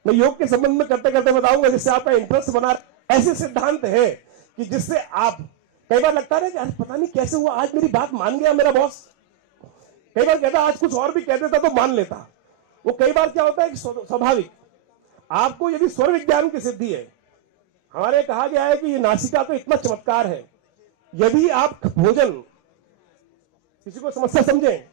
मैं योग के संबंध में करते करते बताऊंगा जिससे आपका इंटरेस्ट बना। ऐसे सिद्धांत है कि जिससे आप, कई बार लगता है कि अरे पता नहीं कैसे हुआ, आज मेरी बात मान गया मेरा बॉस। कई बार कहता आज कुछ और भी कह देता तो मान लेता। वो कई बार क्या होता है कि स्वाभाविक, आपको यदि स्वर विज्ञान की सिद्धि है, हमारे कहा गया है कि ये नासिका तो इतना चमत्कार है। यदि आप भोजन, किसी को समस्या समझें,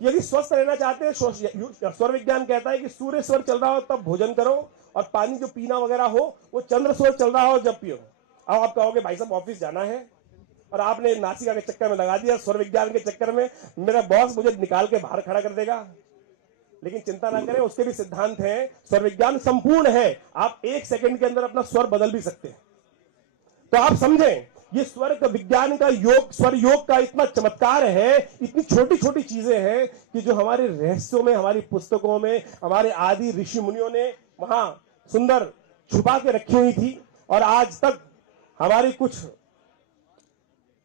यदि स्वस्थ रहना चाहते हैं, स्वर विज्ञान कहता है कि सूर्य स्वर चल रहा हो तब भोजन करो, और पानी जो पीना वगैरह हो वो चंद्र स्वर चल रहा हो जब पियो। अब आप कहोगे भाई साहब ऑफिस जाना है और आपने नासिका के चक्कर में लगा दिया, स्वर विज्ञान के चक्कर में मेरा बॉस मुझे निकाल के बाहर खड़ा कर देगा। लेकिन चिंता ना करें, उसके भी सिद्धांत हैं। स्वर विज्ञान संपूर्ण है, आप 1 सेकंड के अंदर अपना स्वर बदल भी सकते हैं। तो आप समझें, ये स्वर का विज्ञान का योग, स्वर योग का इतना चमत्कार है, इतनी छोटी छोटी चीजें हैं कि जो हमारे रहस्यों में, हमारी पुस्तकों में, हमारे आदि ऋषि मुनियों ने वहां सुंदर छुपा के रखी हुई थी। और आज तक हमारी कुछ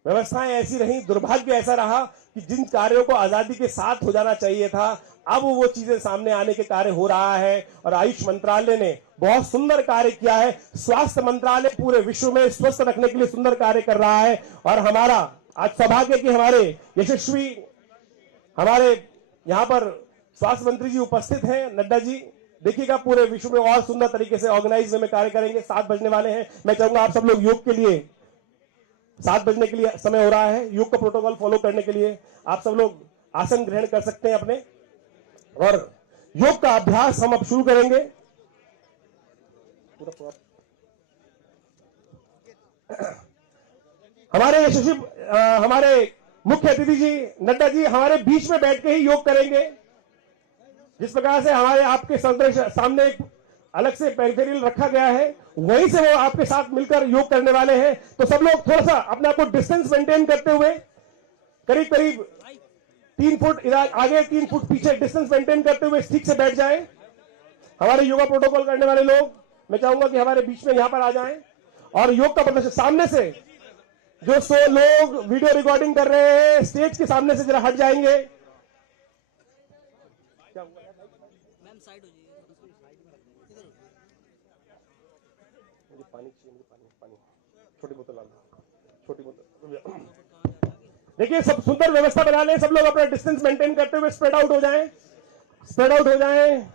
व्यवस्थाएं ऐसी रही, दुर्भाग्य ऐसा रहा कि जिन कार्यों को आजादी के साथ हो जाना चाहिए था, अब वो चीजें सामने आने के कार्य हो रहा है। और आयुष मंत्रालय ने बहुत सुंदर कार्य किया है। स्वास्थ्य मंत्रालय पूरे विश्व में स्वस्थ रखने के लिए सुंदर कार्य कर रहा है। और हमारा आज सौभाग्य कि हमारे यशस्वी, हमारे यहाँ पर स्वास्थ्य मंत्री जी उपस्थित हैं, नड्डा जी। देखिएगा पूरे विश्व में और सुंदर तरीके से ऑर्गेनाइज में कार्य करेंगे। 7 बजने वाले हैं। मैं चाहूंगा आप सब लोग योग के लिए, 7 बजने के लिए समय हो रहा है, योग का प्रोटोकॉल फॉलो करने के लिए आप सब लोग आसन ग्रहण कर सकते हैं अपने, और योग का अभ्यास हम अब शुरू करेंगे। हमारे यशस्वी, हमारे मुख्य अतिथि जी नड्डा जी हमारे बीच में बैठ के ही योग करेंगे। जिस प्रकार से हमारे आपके सामने एक अलग से पेरिफेरल रखा गया है, वहीं से वो आपके साथ मिलकर योग करने वाले हैं। तो सब लोग थोड़ा सा अपने आप को डिस्टेंस मेंटेन करते हुए, करीब करीब 3 फुट आगे 3 फुट पीछे डिस्टेंस मेंटेन करते हुए ठीक से बैठ जाएं। हमारे योगा प्रोटोकॉल करने वाले लोग, मैं चाहूंगा कि हमारे बीच में यहां पर आ जाएं और योग का प्रदर्शन सामने से जो 100 लोग वीडियो रिकॉर्डिंग कर रहे हैं स्टेज के सामने से जरा हट जाएंगे। मैम साइड हो जाइए, मुझे पानी चाहिए, मुझे पानी छोटी बोतल ला लो, छोटी बोतल। देखिए सब सुंदर व्यवस्था बना लें, सब लोग अपना डिस्टेंस मेंटेन करते हुए स्प्रेड आउट हो जाएं, स्प्रेड आउट हो जाएं।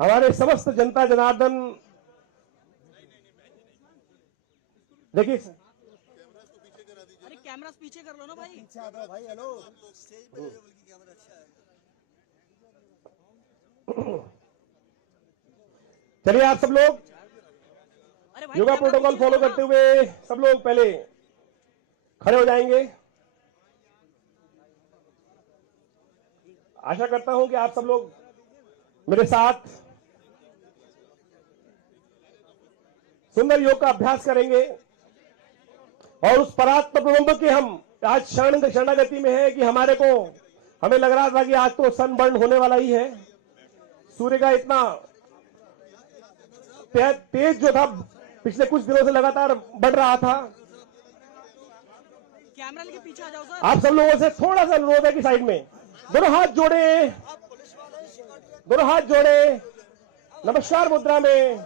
हमारे समस्त जनता जनार्दन देखिए अरे कैमरा पीछे कर लो ना भाई, पीछे आ जाओ भाई। हेलो स्टेज पे बल्कि कैमरा अच्छा है। चलिए आप सब लोग अरे भाई योगा कैमरा प्रोटोकॉल पीछे फॉलो करो ना। करते हुए सब लोग पहले खड़े हो जाएंगे। आशा करता हूं कि आप सब लोग मेरे साथ सुंदर योग का अभ्यास करेंगे और उस परात्पर ब्रह्म के हम आज शरणागति में है कि हमें लग रहा था कि आज तो सनबर्न होने वाला ही है। सूर्य का इतना तेज जो था पिछले कुछ दिनों से लगातार बढ़ रहा था। कैमरा लेके पीछे आ जाओ सर। आप सब लोगों से थोड़ा सा अनुरोध है कि साइड में दोनों हाथ जोड़े, दोनों हाथ जोड़े, नमस्कार मुद्रा में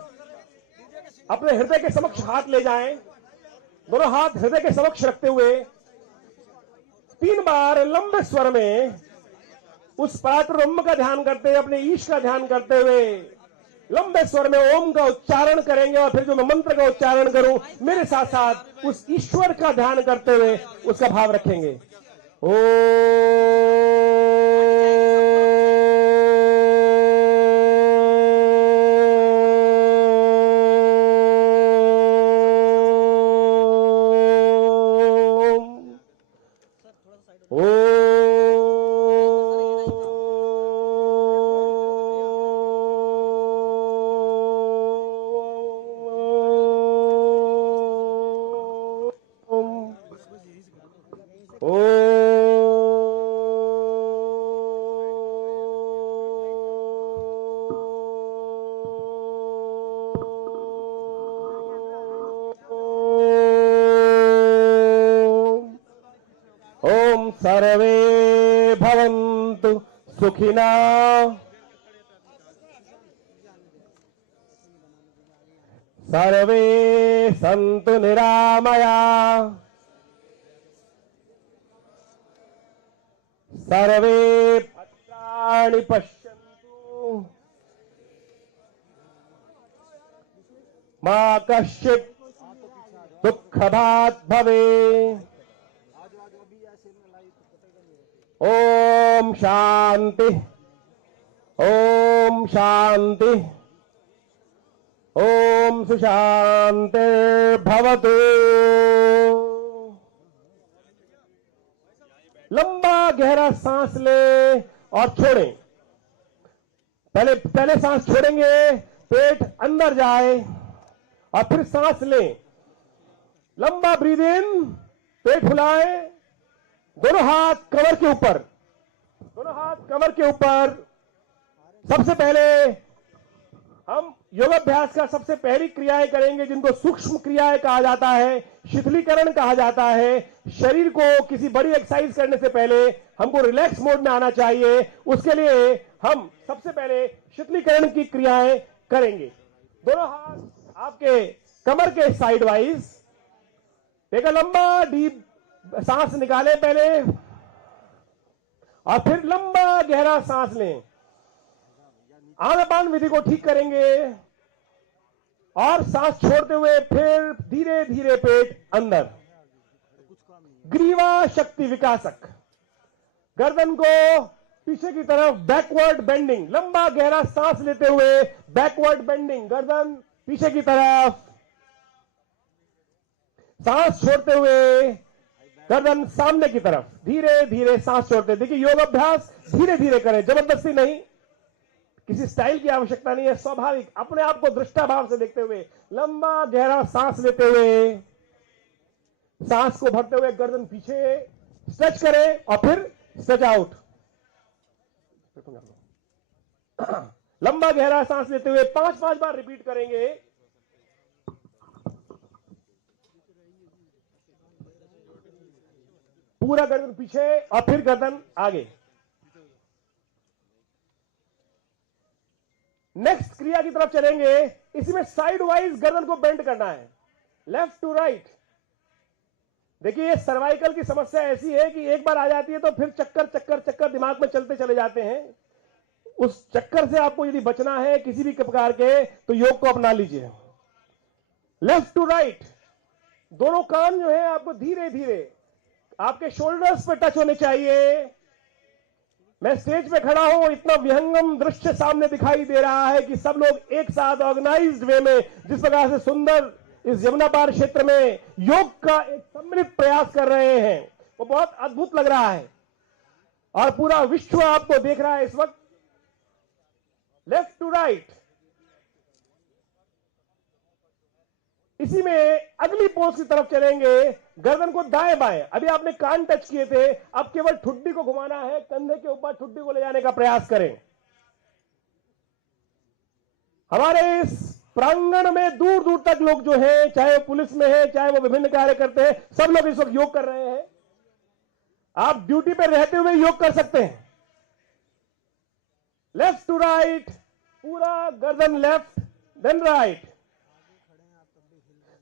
अपने हृदय के समक्ष हाथ ले जाएं। दोनों हाथ हृदय के समक्ष रखते हुए 3 बार लंबे स्वर में उस परात्पर ब्रह्म का ध्यान करते हुए, अपने ईश का ध्यान करते हुए लंबे स्वर में ओम का उच्चारण करेंगे और फिर जो मैं मंत्र का उच्चारण करूं मेरे साथ साथ उस ईश्वर का ध्यान करते हुए उसका भाव रखेंगे। ओम सर्वे भवन्तु सुखिनः, सर्वे सन्तु निरामयाः, सर्वे भद्राणि पश्यन्तु, मा कश्चित् दुःखभाग् भवेत्। ओम शांति, ओम शांति, ओम सुशांतिर्भवतु। लंबा गहरा सांस ले और छोड़ें। पहले सांस छोड़ेंगे, पेट अंदर जाए और फिर सांस लें। लंबा ब्रीद इन, पेट फुलाए, दोनों हाथ कमर के ऊपर, दोनों हाथ कमर के ऊपर। सबसे पहले हम योगाभ्यास का सबसे पहली क्रियाएं करेंगे जिनको सूक्ष्म क्रियाएं कहा जाता है, शिथिलीकरण कहा जाता है। शरीर को किसी बड़ी एक्सरसाइज करने से पहले हमको रिलैक्स मोड में आना चाहिए। उसके लिए हम सबसे पहले शिथिलीकरण की क्रियाएं करेंगे। दोनों हाथ आपके कमर के साइड वाइज, एक लंबा डीप सांस निकालें पहले और फिर लंबा गहरा सांस लें। आनापान विधि को ठीक करेंगे और सांस छोड़ते हुए फिर धीरे धीरे पेट अंदर। ग्रीवा शक्ति विकासक, गर्दन को पीछे की तरफ बैकवर्ड बेंडिंग, लंबा गहरा सांस लेते हुए बैकवर्ड बेंडिंग, गर्दन पीछे की तरफ। सांस छोड़ते हुए गर्दन सामने की तरफ, धीरे धीरे सांस छोड़ते। देखिए योग अभ्यास धीरे धीरे करें, जबरदस्ती नहीं, किसी स्टाइल की आवश्यकता नहीं है, स्वाभाविक अपने आप को दृष्टा भाव से देखते हुए लंबा गहरा सांस लेते हुए, सांस को भरते हुए गर्दन पीछे स्ट्रेच करें और फिर स्ट्रेच आउट। लंबा गहरा सांस लेते हुए 5-5 बार रिपीट करेंगे। पूरा गर्दन पीछे और फिर गर्दन आगे। नेक्स्ट क्रिया की तरफ चलेंगे। इसी में साइड वाइज गर्दन को बेंड करना है, लेफ्ट टू राइट। देखिए ये सर्वाइकल की समस्या ऐसी है कि एक बार आ जाती है तो फिर चक्कर चक्कर चक्कर दिमाग में चलते चले जाते हैं। उस चक्कर से आपको यदि बचना है किसी भी प्रकार के, तो योग को अपना लीजिए। लेफ्ट टू राइट, दोनों कान जो है आपको धीरे धीरे आपके शोल्डर्स पे टच होने चाहिए। मैं स्टेज पे खड़ा हूं, इतना विहंगम दृश्य सामने दिखाई दे रहा है कि सब लोग एक साथ ऑर्गेनाइज्ड वे में जिस प्रकार से सुंदर इस यमुना पार क्षेत्र में योग का एक सम्मिलित प्रयास कर रहे हैं, वो बहुत अद्भुत लग रहा है और पूरा विश्व आपको देख रहा है इस वक्त। लेफ्ट टू राइट, इसी में अगली पोज की तरफ चलेंगे। गर्दन को दाएं बाएं, अभी आपने कान टच किए थे, अब केवल ठुड्डी को घुमाना है, कंधे के ऊपर ठुड्डी को ले जाने का प्रयास करें। हमारे इस प्रांगण में दूर दूर तक लोग जो हैं, चाहे वो पुलिस में है, चाहे वो विभिन्न कार्य करते हैं, सब लोग इस वक्त योग कर रहे हैं। आप ड्यूटी पर रहते हुए योग कर सकते हैं। लेफ्ट टू राइट, पूरा गर्दन लेफ्ट देन राइट।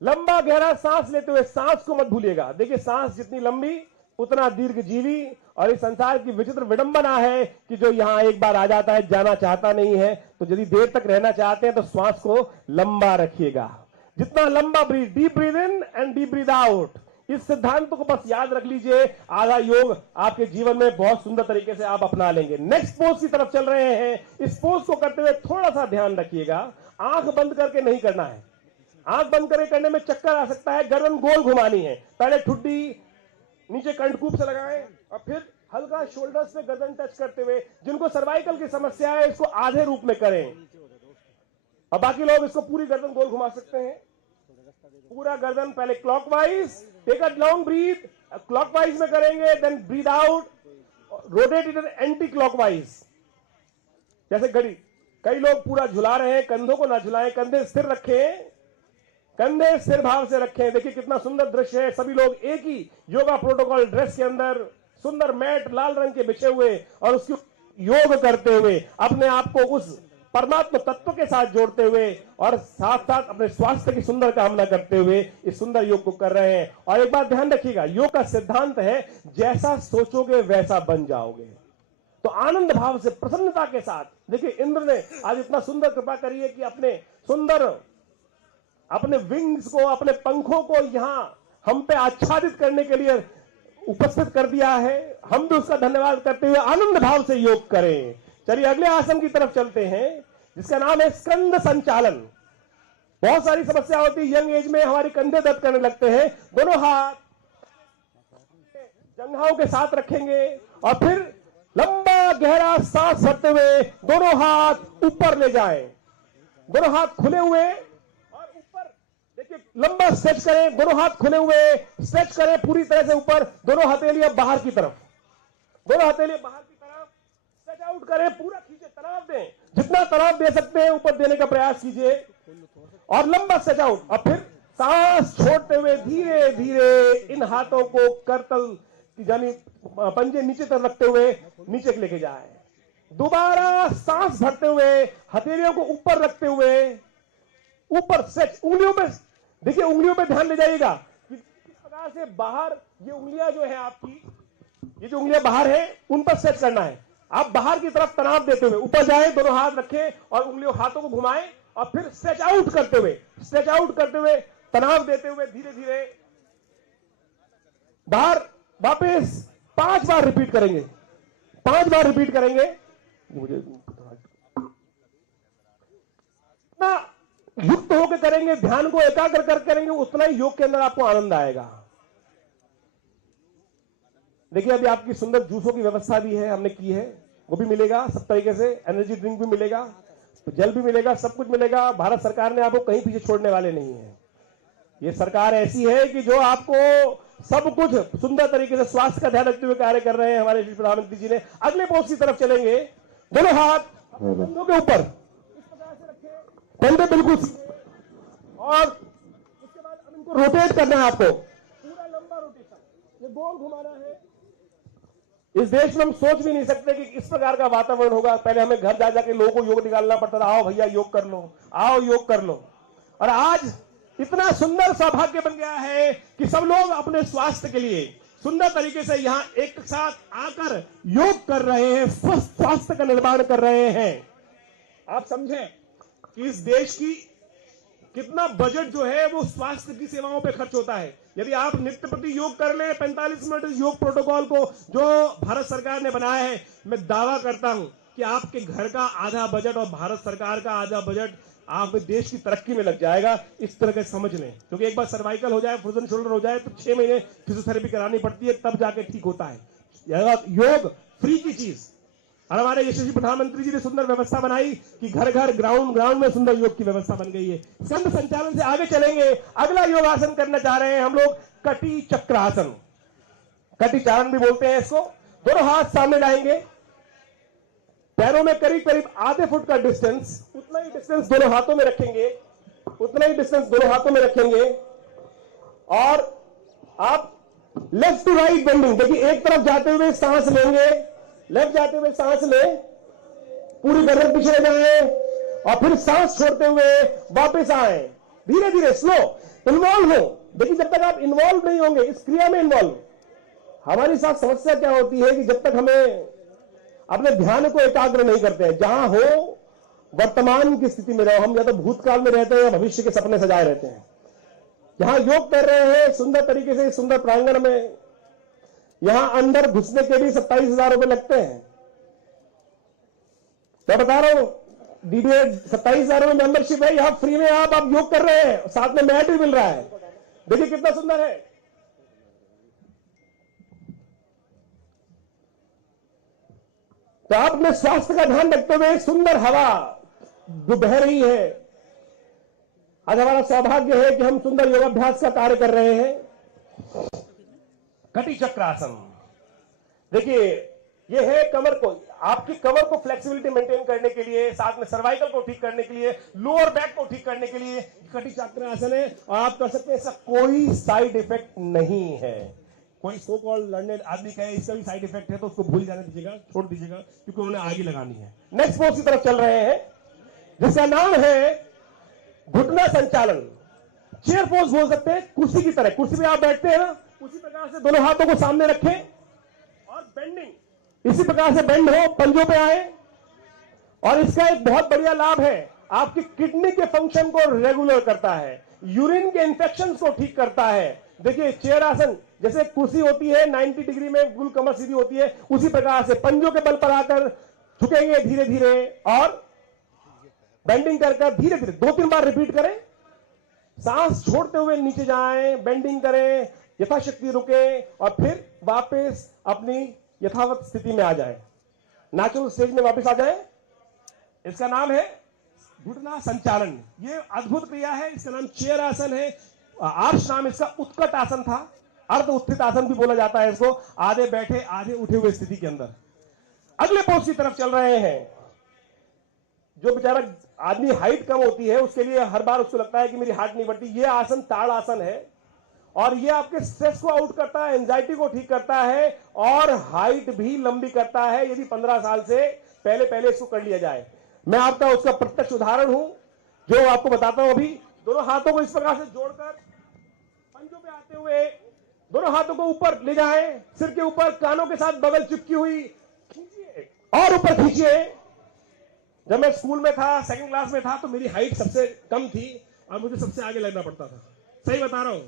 लंबा गहरा सांस लेते हुए, सांस को मत भूलिएगा। देखिए सांस जितनी लंबी उतना दीर्घ जीवी, और इस संसार की विचित्र विडंबना है कि जो यहां एक बार आ जाता है जाना चाहता नहीं है। तो यदि देर तक रहना चाहते हैं तो श्वास को लंबा रखिएगा। जितना लंबा breath, deep breath in and deep breath out, इस सिद्धांत को बस याद रख लीजिए। आधा योग आपके जीवन में बहुत सुंदर तरीके से आप अपना लेंगे। नेक्स्ट पोज की तरफ चल रहे हैं। इस पोज को करते हुए थोड़ा सा ध्यान रखिएगा, आंख बंद करके नहीं करना है। आंख बंद करके करने में चक्कर आ सकता है। गर्दन गोल घुमानी है। पहले ठुड्डी नीचे कंठकूप से लगाएं और फिर हल्का शोल्डर्स पे गर्दन टच करते हुए, जिनको सर्वाइकल की समस्या है इसको आधे रूप में करें, और बाकी लोग इसको पूरी गर्दन गोल घुमा सकते हैं। पूरा गर्दन पहले clockwise, take a long breath, clockwise में करेंगे, then breath out, rotate it anti clockwise. जैसे घड़ी, कई लोग पूरा झुला रहे हैं, कंधों को ना झुलाएं, कंधे स्थिर रखें, कंधे स्थिर भाव से रखें। देखिए कितना सुंदर दृश्य है। सभी लोग एक ही योगा प्रोटोकॉल ड्रेस के अंदर, सुंदर मैट लाल रंग के बिछे हुए, और उसकी योग करते हुए अपने आप को उस परमात्मा तत्व के साथ जोड़ते हुए और साथ साथ अपने स्वास्थ्य की सुंदर कामना करते हुए इस सुंदर योग को कर रहे हैं। और एक बात ध्यान रखिएगा, योग का सिद्धांत है जैसा सोचोगे वैसा बन जाओगे। तो आनंद भाव से, प्रसन्नता के साथ, देखिए इंद्र ने आज इतना सुंदर कृपा करी है कि अपने विंग्स को, अपने पंखों को यहां हम पे आच्छादित करने के लिए उपस्थित कर दिया है। हम भी उसका धन्यवाद करते हुए आनंद भाव से योग करें। चलिए अगले आसन की तरफ चलते हैं, जिसका नाम है स्कंद संचालन। बहुत सारी समस्या होती है यंग एज में, हमारे कंधे दर्द करने लगते हैं। दोनों हाथ जंघाओं के साथ रखेंगे और फिर लंबा गहरा सांस भरते हुए दोनों हाथ ऊपर ले जाएं। दोनों हाथ खुले हुए और ऊपर, देखिए लंबा स्ट्रेच करें, दोनों हाथ खुले हुए स्ट्रेच करें पूरी तरह से ऊपर। दोनों हथेलियां बाहर की तरफ, दोनों हथेलियां बाहर की तरफ स्ट्रेच आउट करें, पूरा खींचे, तनाव दें, जितना तनाव दे सकते हैं ऊपर देने का प्रयास कीजिए और लंबा स्ट्रेच आउट। और फिर सांस छोड़ते हुए धीरे धीरे इन हाथों को करतल यानी पंजे नीचे तरफ रखते हुए नीचे लेके जाए। दोबारा सांस भरते हुए हथेलियों को ऊपर रखते हुए ऊपर स्ट्रेच। उंगलियों पे देखिए, उंगलियों पे ध्यान ले जाइएगा कि किस प्रकार से बाहर ये उंगलियां जो है आपकी, ये जो उंगलियां बाहर है उन पर स्ट्रेच करना है। आप बाहर की तरफ तनाव देते हुए ऊपर जाए, दोनों हाथ रखें और उंगलियों हाथों को घुमाएं और फिर स्ट्रेच आउट करते हुए तनाव देते हुए धीरे धीरे बाहर वापस 5 बार रिपीट करेंगे। 5 बार रिपीट करेंगे। मुझे जितना युक्त होकर करेंगे, ध्यान को एकाग्र कर करेंगे, उतना ही योग के अंदर आपको आनंद आएगा। देखिए अभी आपकी सुंदर जूसों की व्यवस्था भी है, हमने की है, वो भी मिलेगा सब तरीके से। एनर्जी ड्रिंक भी मिलेगा, जल भी मिलेगा, सब कुछ मिलेगा। भारत सरकार ने आपको कहीं पीछे छोड़ने वाले नहीं है। ये सरकार ऐसी है कि जो आपको सब कुछ सुंदर तरीके से स्वास्थ्य का ध्यान रखते हुए कार्य कर रहे हैं हमारे प्रधानमंत्री जी ने। अगले पोस्ट की तरफ चलेंगे। दोनों हाथ कंधों के ऊपर इस प्रकार से रखें, कंधे बिल्कुल सीधे, और उसके बाद अब इनको रोटेट करना है आपको, पूरा लंबा रोटेशन, ये गोल घुमाना है। इस देश में हम सोच भी नहीं सकते कि इस प्रकार का वातावरण होगा। पहले हमें घर जा जाके लोगों को योग निकालना पड़ता था, आओ भैया योग कर लो, आओ योग कर लो। और आज इतना सुंदर सौभाग्य बन गया है कि सब लोग अपने स्वास्थ्य के लिए सुंदर तरीके से यहां एक साथ आकर योग कर रहे हैं, स्वस्थ स्वास्थ्य का निर्माण कर रहे हैं। आप समझें कि इस देश की कितना बजट जो है वो स्वास्थ्य की सेवाओं पे खर्च होता है। यदि आप नित्य प्रति योग कर ले 45 मिनट योग प्रोटोकॉल को जो भारत सरकार ने बनाया है, मैं दावा करता हूं कि आपके घर का आधा बजट और भारत सरकार का आधा बजट आप देश की तरक्की में लग जाएगा। इस तरह के समझ लें, क्योंकि एक बार सर्वाइकल हो जाए, फ्रोजन शोल्डर हो जाए तो 6 महीने फिजियोथेरेपी करानी पड़ती है, तब जाके ठीक होता है। योग फ्री की चीज, और हमारे यशस्वी प्रधानमंत्री जी ने सुंदर व्यवस्था बनाई कि घर घर ग्राउंड में सुंदर योग की व्यवस्था बन गई है। संघ संचालन से आगे चलेंगे। अगला योगासन करना चाह रहे हैं हम लोग, कटी चक्रासन, कटी चारण भी बोलते हैं इसको। दोनों हाथ सामने लाएंगे, पैरों में करीब करीब आधे फुट का डिस्टेंस, उतना ही डिस्टेंस दोनों हाथों में रखेंगे, उतना ही डिस्टेंस दोनों हाथों में रखेंगे। और आप लेफ्ट टू राइट बेंडिंग, देखिए एक तरफ जाते हुए सांस लेंगे, लेफ्ट जाते हुए सांस लें, पूरी गर्दन पीछे ले जाएं, और फिर सांस छोड़ते हुए वापस आए, धीरे धीरे स्लो। इन्वॉल्व हो, देखिए जब तक आप इन्वॉल्व नहीं होंगे इस क्रिया में, इन्वॉल्व, हमारी साथ समस्या क्या होती है कि जब तक हमें अपने ध्यान को एकाग्र नहीं करते हैं, जहां हो वर्तमान की स्थिति में रहो, हम या तो भूतकाल में रहते हैं या भविष्य के सपने सजाए रहते हैं। जहां योग कर रहे हैं सुंदर तरीके से, सुंदर प्रांगण में, यहां अंदर घुसने के भी 27,000 रुपए लगते हैं। मैं बता रहा हूं, डीडीए 27,000 रुपए मेंबरशिप है, यहां फ्री में आप योग कर रहे हैं, साथ में मैट भी मिल रहा है। देखिए कितना सुंदर है। तो आप अपने स्वास्थ्य का ध्यान रखते हुए सुंदर हवा जो बह रही है, आज हमारा सौभाग्य है कि हम सुंदर योगाभ्यास का कार्य कर रहे हैं। कटी चक्रासन, देखिए ये है कमर को, आपकी कमर को फ्लेक्सिबिलिटी मेंटेन करने के लिए, साथ में सर्वाइकल को ठीक करने के लिए, लोअर बैक को ठीक करने के लिए कटी चक्रासन है। और आप कर सकते हैं, इसका कोई साइड इफेक्ट नहीं है। कोई सो कॉल्ड लर्नेड आदमी कहे इसका भी साइड इफेक्ट है तो उसको भूल जाने दीजिएगा, छोड़ दीजिएगा, क्योंकि उन्हें आगे लगानी है। नेक्स्ट पोज की तरफ चल रहे हैं जिसका नाम है घुटना संचालन, चेयर पोज बोल सकते हैं, कुर्सी की तरह। कुर्सी पे आप बैठते हैं ना, उसी प्रकार से दोनों हाथों को सामने रखें और बेंडिंग इसी प्रकार से बेंड हो, पंजों पे आए। और इसका एक बहुत बढ़िया लाभ है, आपकी किडनी के फंक्शन को रेगुलर करता है, यूरिन के इंफेक्शन को ठीक करता है। देखिए चेयर आसन, जैसे कुर्सी होती है 90 डिग्री में, बिल्कुल कमर सीधी होती है, उसी प्रकार से पंजों के बल पर आकर झुकेंगे धीरे धीरे, और बेंडिंग कर धीरे धीरे 2-3 बार रिपीट करें। सांस छोड़ते हुए नीचे जाएं, बेंडिंग करें, यथाशक्ति रुके, और फिर वापस अपनी यथावत स्थिति में आ जाएं, नेचुरल स्टेज में वापस आ जाएं। इसका नाम है घुटना संचालन। ये अद्भुत क्रिया है, इसका नाम चेयर आसन है। आर्ष नाम इसका उत्कट आसन था, अर्ध उत्थित आसन भी बोला जाता है इसको, आधे बैठे आधे उठे हुए स्थिति के अंदर। अगले पोज की तरफ चल रहे हैं। जो बेचारा आदमी हाइट कम होती है उसके लिए हर बार उसको लगता है कि मेरी हाइट नहीं बढ़ती, ये आसन ताड़ आसन है, और ये आपके स्ट्रेस को आउट करता है, एंजाइटी को ठीक करता है, और हाइट भी लंबी करता है यदि 15 साल से पहले इसको कर लिया जाए। मैं आपका उसका प्रत्यक्ष उदाहरण हूं जो आपको बताता हूं। अभी दोनों हाथों को इस प्रकार से जोड़कर पंजों पे आते हुए दोनों हाथों को ऊपर ले जाएं, सिर के ऊपर, कानों के साथ बगल चिपकी हुई, खींचिए और ऊपर खींचिए। जब मैं स्कूल में था, 2nd क्लास में था, तो मेरी हाइट सबसे कम थी और मुझे सबसे आगे लगना पड़ता था। सही बता रहा हूं,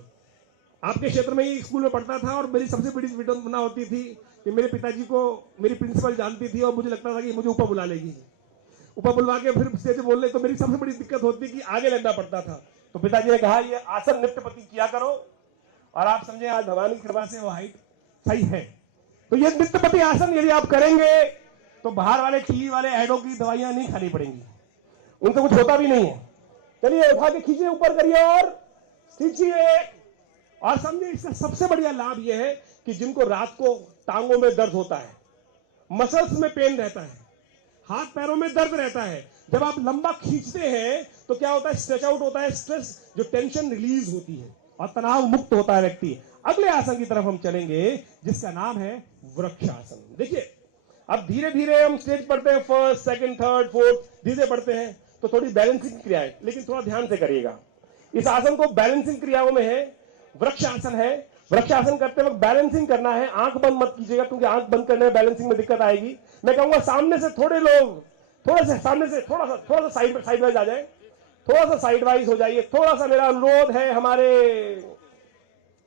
आपके क्षेत्र में ही स्कूल में पढ़ता था, और मेरी सबसे बड़ी विडंबना होती थी कि मेरे पिताजी को मेरी प्रिंसिपल जानती थी और मुझे लगता था कि मुझे ऊपर बुला लेगी, ऊपर बुलवा के फिर स्टेज पे बोल ले, तो मेरी सबसे बड़ी दिक्कत होती कि आगे लगना पड़ता था। तो पिताजी ने कहा ये आसन नित्यपति किया करो, और आप समझे आज भगवान की कृपा से वो हाइट सही है। तो ये नित्यपति आसन यदि आप करेंगे तो बाहर वाले टीवी वाले एडों की दवाइयां नहीं खानी पड़ेंगी, उनसे कुछ होता भी नहीं है। चलिए उठा के खींचिए, ऊपर करिए और खींचिए। और समझिए इसका सबसे बढ़िया लाभ यह है कि जिनको रात को टांगों में दर्द होता है, मसल्स में पेन रहता है, हाथ पैरों में दर्द रहता है। जब आप लंबा खींचते हैं तो क्या होता है, स्ट्रेच आउट होता है, स्ट्रेस जो टेंशन रिलीज होती है और तनाव मुक्त होता है व्यक्ति। अगले आसन की तरफ हम चलेंगे जिसका नाम है वृक्षासन। देखिए अब धीरे धीरे हम स्टेज पढ़ते हैं, फर्स्ट सेकंड थर्ड फोर्थ धीरे पढ़ते हैं तो थोड़ी बैलेंसिंग क्रिया है, लेकिन थोड़ा ध्यान से करिएगा। इस आसन को बैलेंसिंग क्रियाओं में है, वृक्षासन है। वृक्षासन करते वक्त बैलेंसिंग करना है, आंख बंद मत कीजिएगा क्योंकि आंख बंद करने में बैलेंसिंग में दिक्कत आएगी। मैं कहूंगा सामने से थोड़े लोग थोड़ा सा सामने से थोड़ा सा साइड वाइज आ जाए, थोड़ा सा साइड वाइज हो जाइए। थोड़ा सा मेरा अनुरोध है हमारे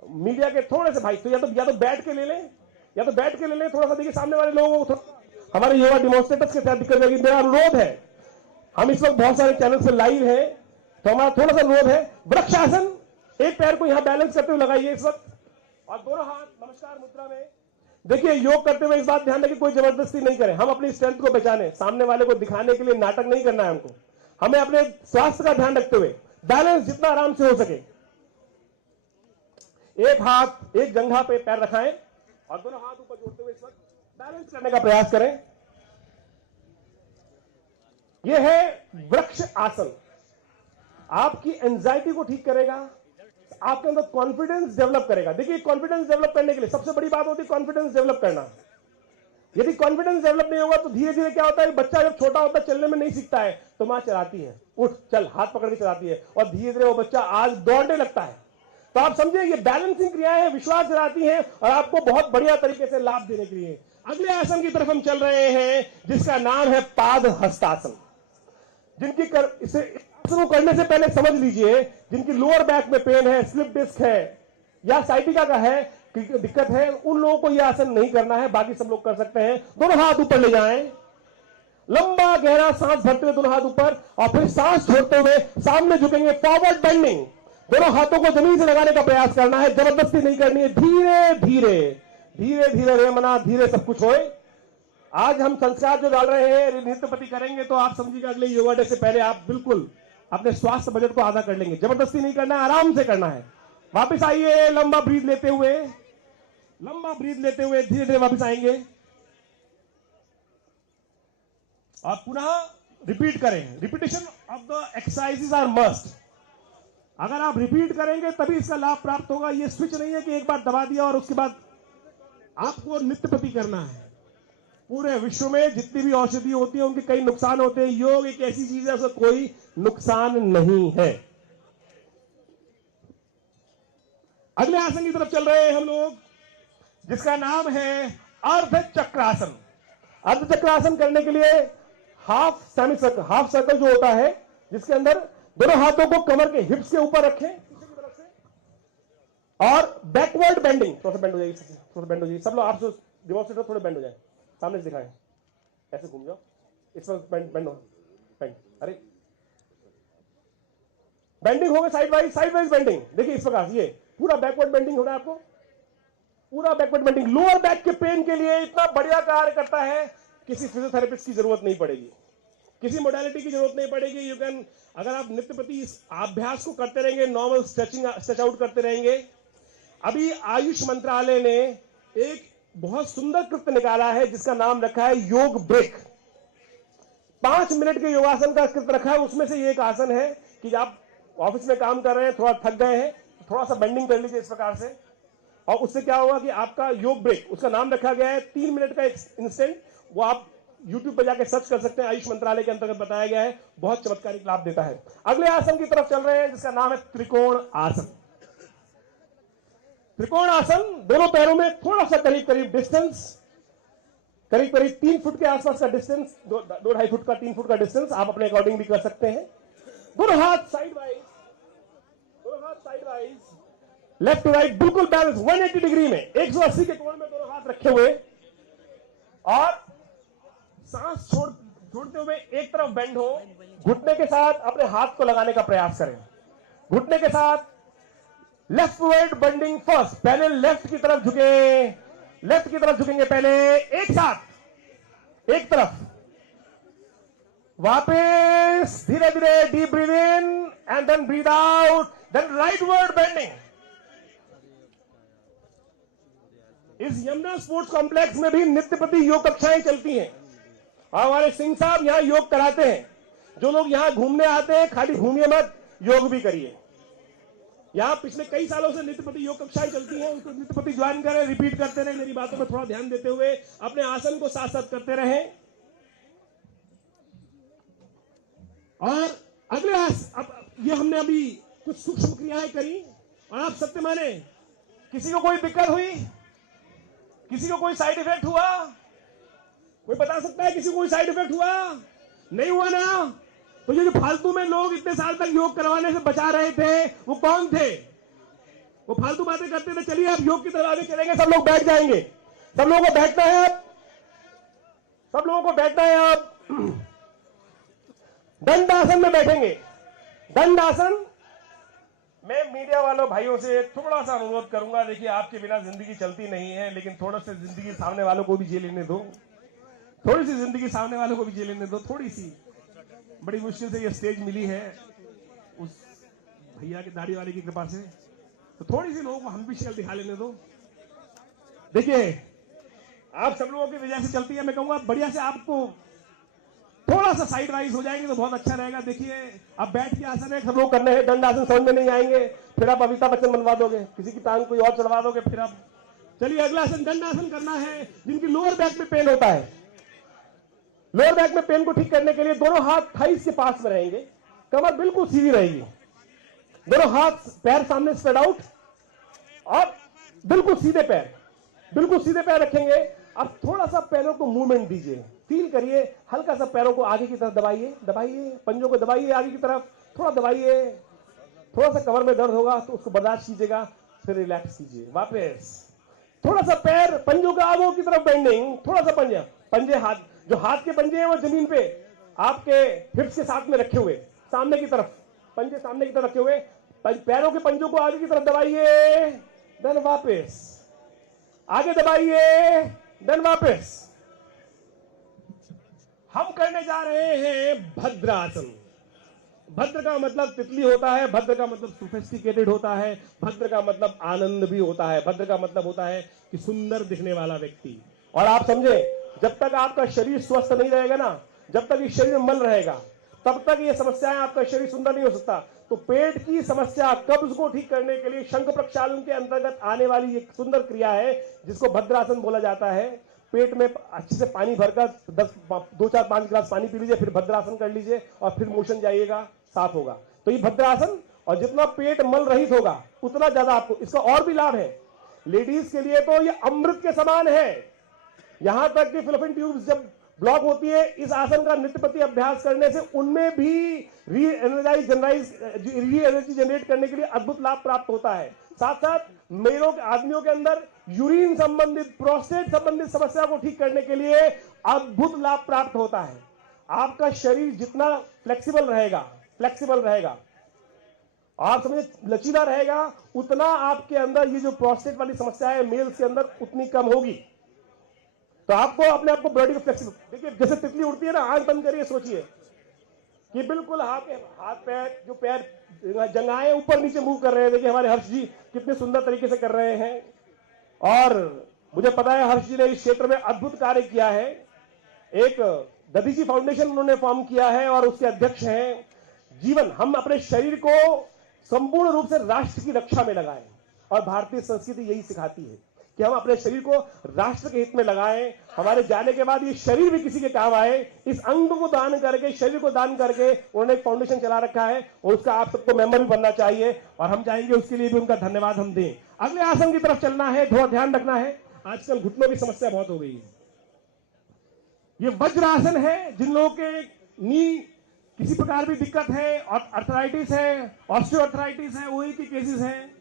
मीडिया के थोड़े से भाई, तो या तो बैठ के ले लें, या तो बैठ के ले लें। थोड़ा सा देखिए सामने वाले लोगों को, हमारे योगा डिमोन्स्ट्रेटर्स के साथ दिक्कत होगी। मेरा अनुरोध है, हम इस वक्त बहुत सारे चैनल से लाइव है तो हमारा थोड़ा सा अनुरोध है, वृक्षासन एक पैर को यहां बैलेंस करते हुए लगाइए इस वक्त और दोनों हाथ नमस्कार मुद्रा में। देखिए योग करते हुए इस बात ध्यान रखिए कोई जबरदस्ती नहीं करें, हम अपनी स्ट्रेंथ को पहचाने, सामने वाले को दिखाने के लिए नाटक नहीं करना है हमको। हमें अपने स्वास्थ्य का ध्यान रखते हुए बैलेंस जितना आराम से हो सके, एक हाथ एक जंघा पे पैर रखाएं और दोनों हाथ ऊपर जोड़ते हुए इस वक्त बैलेंस करने का प्रयास करें। यह है वृक्ष आसन, आपकी एंजाइटी को ठीक करेगा, आपके अंदर कॉन्फिडेंस डेवलप करेगा। देखिए कॉन्फिडेंस डेवलप करने के लिए सबसे बड़ी बात होती है कॉन्फिडेंस डेवलप करना। यदि कॉन्फिडेंस डेवलप नहीं होगा तो धीरे धीरे क्या होता है, बच्चा जब छोटा होता है चलने में नहीं सीखता है तो मां चलाती है, उठ चल हाथ पकड़ के चलाती है और धीरे धीरे वो बच्चा आज दौड़ने लगता है। तो आप समझे ये बैलेंसिंग क्रियाएं हैं, विश्वास दिलाती हैं और आपको बहुत बढ़िया तरीके से लाभ देने के लिए। अगले आसन की तरफ हम चल रहे हैं जिसका नाम है पाद हस्तासन। जिनकी इसे आसन करने से पहले समझ लीजिए, जिनकी लोअर बैक में पेन है, स्लिप डिस्क है या साइटिका का है, दिक्कत है, उन लोगों को यह आसन नहीं करना है, बाकी सब लोग कर सकते हैं। दोनों हाथ ऊपर ले जाएं, लंबा गहरा सांस भरते हुए दोनों हाथ ऊपर और फिर सांस छोड़ते हुए सामने झुकेंगे, फॉरवर्ड बेंडिंग। दोनों हाथों को जमीन से लगाने का प्रयास करना है, जबरदस्ती नहीं करनी है, धीरे धीरे धीरे धीरे रे मना धीरे सब कुछ होए। आज हम संस्कार जो डाल रहे हैं नृत्यपति करेंगे तो आप समझिएगा अगले योगा डे से पहले आप बिल्कुल अपने स्वास्थ्य बजट को आधा कर लेंगे। जबरदस्ती नहीं करना है, आराम से करना है। वापस आइए, लंबा ब्रीथ लेते हुए, लंबा ब्रीथ लेते हुए धीरे धीरे वापस आएंगे और पुनः रिपीट करें। Repetition of the exercises are must. अगर आप रिपीट करेंगे तभी इसका लाभ प्राप्त होगा। ये स्विच नहीं है कि एक बार दबा दिया और उसके बाद आपको नृत्यपति करना है। पूरे विश्व में जितनी भी औषधि होती है उनके कई नुकसान होते हैं, योग एक ऐसी चीज है उसका कोई नुकसान नहीं है। अगले आसन की तरफ चल रहे हैं हम लोग जिसका नाम है अर्ध चक्रासन। अर्ध चक्रासन करने के लिए half semi circle, half circle जो होता है जिसके अंदर दोनों हाथों को कमर के हिप्स के ऊपर रखें पीछे की तरफ से और बैकवर्ड बेंडिंग। थोड़ा सा बेंड हो जाएगी, थोड़ा सा बेंड हो जाएगी। सब लोग आप जो डिमॉन्स्ट्रेटर थोड़े बेंड हो जाए, सामने से दिखाएं, ऐसे घूम जाओ, इस वक्त बेंड हो, बेंड, अरे बेंडिंग हो गया साइड वाइज बेंडिंग। देखिए इस प्रकार ये पूरा बैकवर्ड बेंडिंग हो रहा है आपको, पूरा बैकवर्ड बेंडिंग। लोअर बैक के पेन के लिए इतना बढ़िया कार्य करता है, किसी फिजियोथेरेपिस्ट की जरूरत नहीं पड़ेगी, किसी मोडालिटी की जरूरत नहीं पड़ेगी। यू कैन, अगर आप नित्यप्रति इस अभ्यास को करते रहेंगे, नॉर्मल स्ट्रेच आउट करते रहेंगे। अभी आयुष मंत्रालय ने एक बहुत सुंदर कृत्य निकाला है जिसका नाम रखा है योग ब्रेक। 5 मिनट के योगासन का कृत्य रखा है, उसमें से ये एक आसन है कि आप ऑफिस में काम कर रहे हैं, थोड़ा थक गए हैं, थोड़ा सा बेंडिंग कर लीजिए इस प्रकार से और उससे क्या होगा कि आपका योग ब्रेक, उसका नाम रखा गया है 3 मिनट का इंस्टेंट। वो आप YouTube पर जाके सर्च कर सकते हैं, आयुष मंत्रालय के अंतर्गत बताया गया है, बहुत चमत्कारिक लाभ देता है। अगले आसन की तरफ चल रहे हैं जिसका नाम है त्रिकोण आसन। त्रिकोण आसन, दोनों पैरों में थोड़ा सा करीब करीब डिस्टेंस, करीब 3 फुट के आसपास का डिस्टेंस, 2-2.5 फुट का 3 फुट का डिस्टेंस आप अपने अकॉर्डिंग भी कर सकते हैं। दोनों हाथ side wise, left to right बिल्कुल बैलेंस 180 डिग्री में, 180 के कोण में दोनों हाथ रखे हुए और सांस छोड़ते हुए एक तरफ बेंड हो, घुटने के साथ अपने हाथ को लगाने का प्रयास करें। घुटने के साथ लेफ्ट वर्ड बेंडिंग फर्स्ट, पहले लेफ्ट की तरफ झुके, लेफ्ट की तरफ झुकेंगे पहले एक साथ एक तरफ, वापस धीरे धीरे deep breath in and then breath out, then rightward bending. इस यमुना स्पोर्ट्स कॉम्प्लेक्स में भी नित्यप्रति योग कक्षाएं चलती हैं। हमारे सिंह साहब यहाँ योग कराते हैं। जो लोग यहाँ घूमने आते हैं, खाली घूमिए मत, योग भी करिए। यहाँ पिछले कई सालों से नित्यपति योग कक्षाएं चलती हैं, उनको नित्यपति ज्वाइन करें, रिपीट करते रहें, मेरी बातों में थोड़ा ध्यान देते हुए अपने आसन को साथ साथ करते रहें। और अगले अब ये हमने अभी कुछ सूक्ष्म क्रियाएं करी, और आप सत्य माने, किसी को कोई दिक्कत हुई, किसी को कोई साइड इफेक्ट हुआ, कोई बता सकता है किसी को कोई साइड इफेक्ट हुआ? नहीं हुआ ना? तो ये जो फालतू में लोग इतने साल तक योग करवाने से बचा रहे थे, वो कौन थे? वो फालतू बातें करते थे। चलिए अब योग की तरफ आगे चलेंगे, सब लोग बैठ जाएंगे। सब लोगों को बैठना है अब, सब लोगों को बैठना है अब। दंडासन में बैठेंगे। दंडासन मैं मीडिया वालों भाइयों से थोड़ा सा अनुरोध करूंगा, देखिए आपके बिना जिंदगी चलती नहीं है, लेकिन थोड़ा सा जिंदगी सामने वालों को भी जी लेने दो, थोड़ी सी जिंदगी सामने वालों को भी जी लेने दो, थोड़ी सी। बड़ी मुश्किल से ये स्टेज मिली है उस भैया की दाढ़ी वाले की कृपा से, तो थोड़ी सी लोगों को हम भी शक्ल दिखा लेने दो। देखिए आप सब लोगों की वजह से चलती है, मैं कहूंगा बढ़िया से आपको थोड़ा सा साइड वाइज हो जाएंगे तो बहुत अच्छा रहेगा। देखिए अब बैठ के आसन है, सब लोग करने हैं। दंड आसन समझ में नहीं आएंगे, फिर आप अमिताभ बच्चन बनवा दोगे, किसी की टांग कोई और चढ़वा दोगे, फिर आप। चलिए अगला आसन दंड आसन करना है। जिनकी लोअर बैक में पेन होता है, लोअर बैक में पेन को ठीक करने के लिए दोनों हाथ थाइस के पास में रहेंगे, कमर बिल्कुल सीधी रहेगी, दोनों हाथ पैर सामने स्प्रेड आउट, और बिल्कुल सीधे पैर, बिल्कुल सीधे पैर रखेंगे। अब थोड़ा सा पैरों को मूवमेंट दीजिए, फील करिए, हल्का सा पैरों को आगे की तरफ दबाइए, दबाइए, पंजों को दबाइए आगे की तरफ, थोड़ा दबाइए। थोड़ा सा कमर में दर्द होगा तो उसको बर्दाश्त कीजिएगा, फिर रिलैक्स कीजिए। वापस थोड़ा सा पैर, पंजों का आगे की तरफ बेंडिंग, थोड़ा सा पंजे हाथ, जो हाथ के पंजे हैं वो जमीन पे आपके हिप्स के साथ में रखे हुए, सामने की तरफ, पंजे सामने की तरफ रखे हुए, पैरों के पंजों को आगे की तरफ दबाइए, देन वापस आगे दबाइए, देन वापस। हम करने जा रहे हैं भद्रासन। भद्र का मतलब तितली होता है, भद्र का मतलब सोफिस्टिकेटेड होता है, भद्र का मतलब आनंद भी होता है, भद्र का मतलब होता है कि सुंदर दिखने वाला व्यक्ति। और आप समझे, जब तक आपका शरीर स्वस्थ नहीं रहेगा ना, जब तक इस शरीर में मल रहेगा, तब तक ये समस्याएं, आपका शरीर सुंदर नहीं हो सकता। तो पेट की समस्या, कब्ज को ठीक करने के लिए शंख प्रक्षालन के अंतर्गत आने वाली एक सुंदर क्रिया है जिसको भद्रासन बोला जाता है। पेट में अच्छे से पानी भरकर 2 4 5 गिलास पानी पी लीजिए, फिर भद्रासन कर लीजिए, और फिर मोशन जाइएगा, साफ होगा। तो ये भद्रासन, और जितना पेट मल रहित होगा उतना ज्यादा आपको इसका और भी लाभ है। लेडीज के लिए तो ये अमृत के समान है। यहां तक कि फिलोपियन ट्यूब्स जब ब्लॉक होती है, इस आसन का नित्यपति अभ्यास करने से उनमें भी री एनर्जी जनरेट करने के लिए अद्भुत लाभ प्राप्त होता है। साथ साथ मेलों के आदमियों के अंदर यूरिन संबंधित, प्रोस्टेट संबंधित समस्या को ठीक करने के लिए अद्भुत लाभ प्राप्त होता है। आपका शरीर जितना फ्लेक्सिबल रहेगा, आप समझे लचीला रहेगा, उतना आपके अंदर ये जो प्रोस्टेट वाली समस्या है मेल्स के अंदर उतनी कम होगी। तो आपको अपने आप को बॉडी को फ्लेक्सिबल, देखिए जैसे तितली उड़ती है ना, आंख बंद करिए, सोचिए कि बिल्कुल हाथ पैर, जो पैर जंगाएं ऊपर नीचे मूव कर रहे हैं। देखिए हमारे हर्ष जी कितने सुंदर तरीके से कर रहे हैं, और मुझे पता है हर्ष जी ने इस क्षेत्र में अद्भुत कार्य किया है। एक दधीची फाउंडेशन उन्होंने फॉर्म किया है और उसके अध्यक्ष हैं। जीवन, हम अपने शरीर को संपूर्ण रूप से राष्ट्र की रक्षा में लगाएं, और भारतीय संस्कृति यही सिखाती है कि हम अपने शरीर को राष्ट्र के हित में लगाएं। हमारे जाने के बाद ये शरीर भी किसी के काम आए, इस अंग को दान करके, शरीर को दान करके उन्होंने एक फाउंडेशन चला रखा है, और उसका आप सबको मेंबर भी बनना चाहिए, और हम चाहेंगे उसके लिए भी उनका धन्यवाद हम दें। अगले आसन की तरफ चलना है, थोड़ा ध्यान रखना है, आजकल घुटनों की समस्या बहुत हो गई है। ये वज्र आसन है। जिन लोगों के नी किसी प्रकार की दिक्कत है, और अर्थराइटिस है, ऑस्टियोआर्थराइटिस है, ओई के केसेस हैं,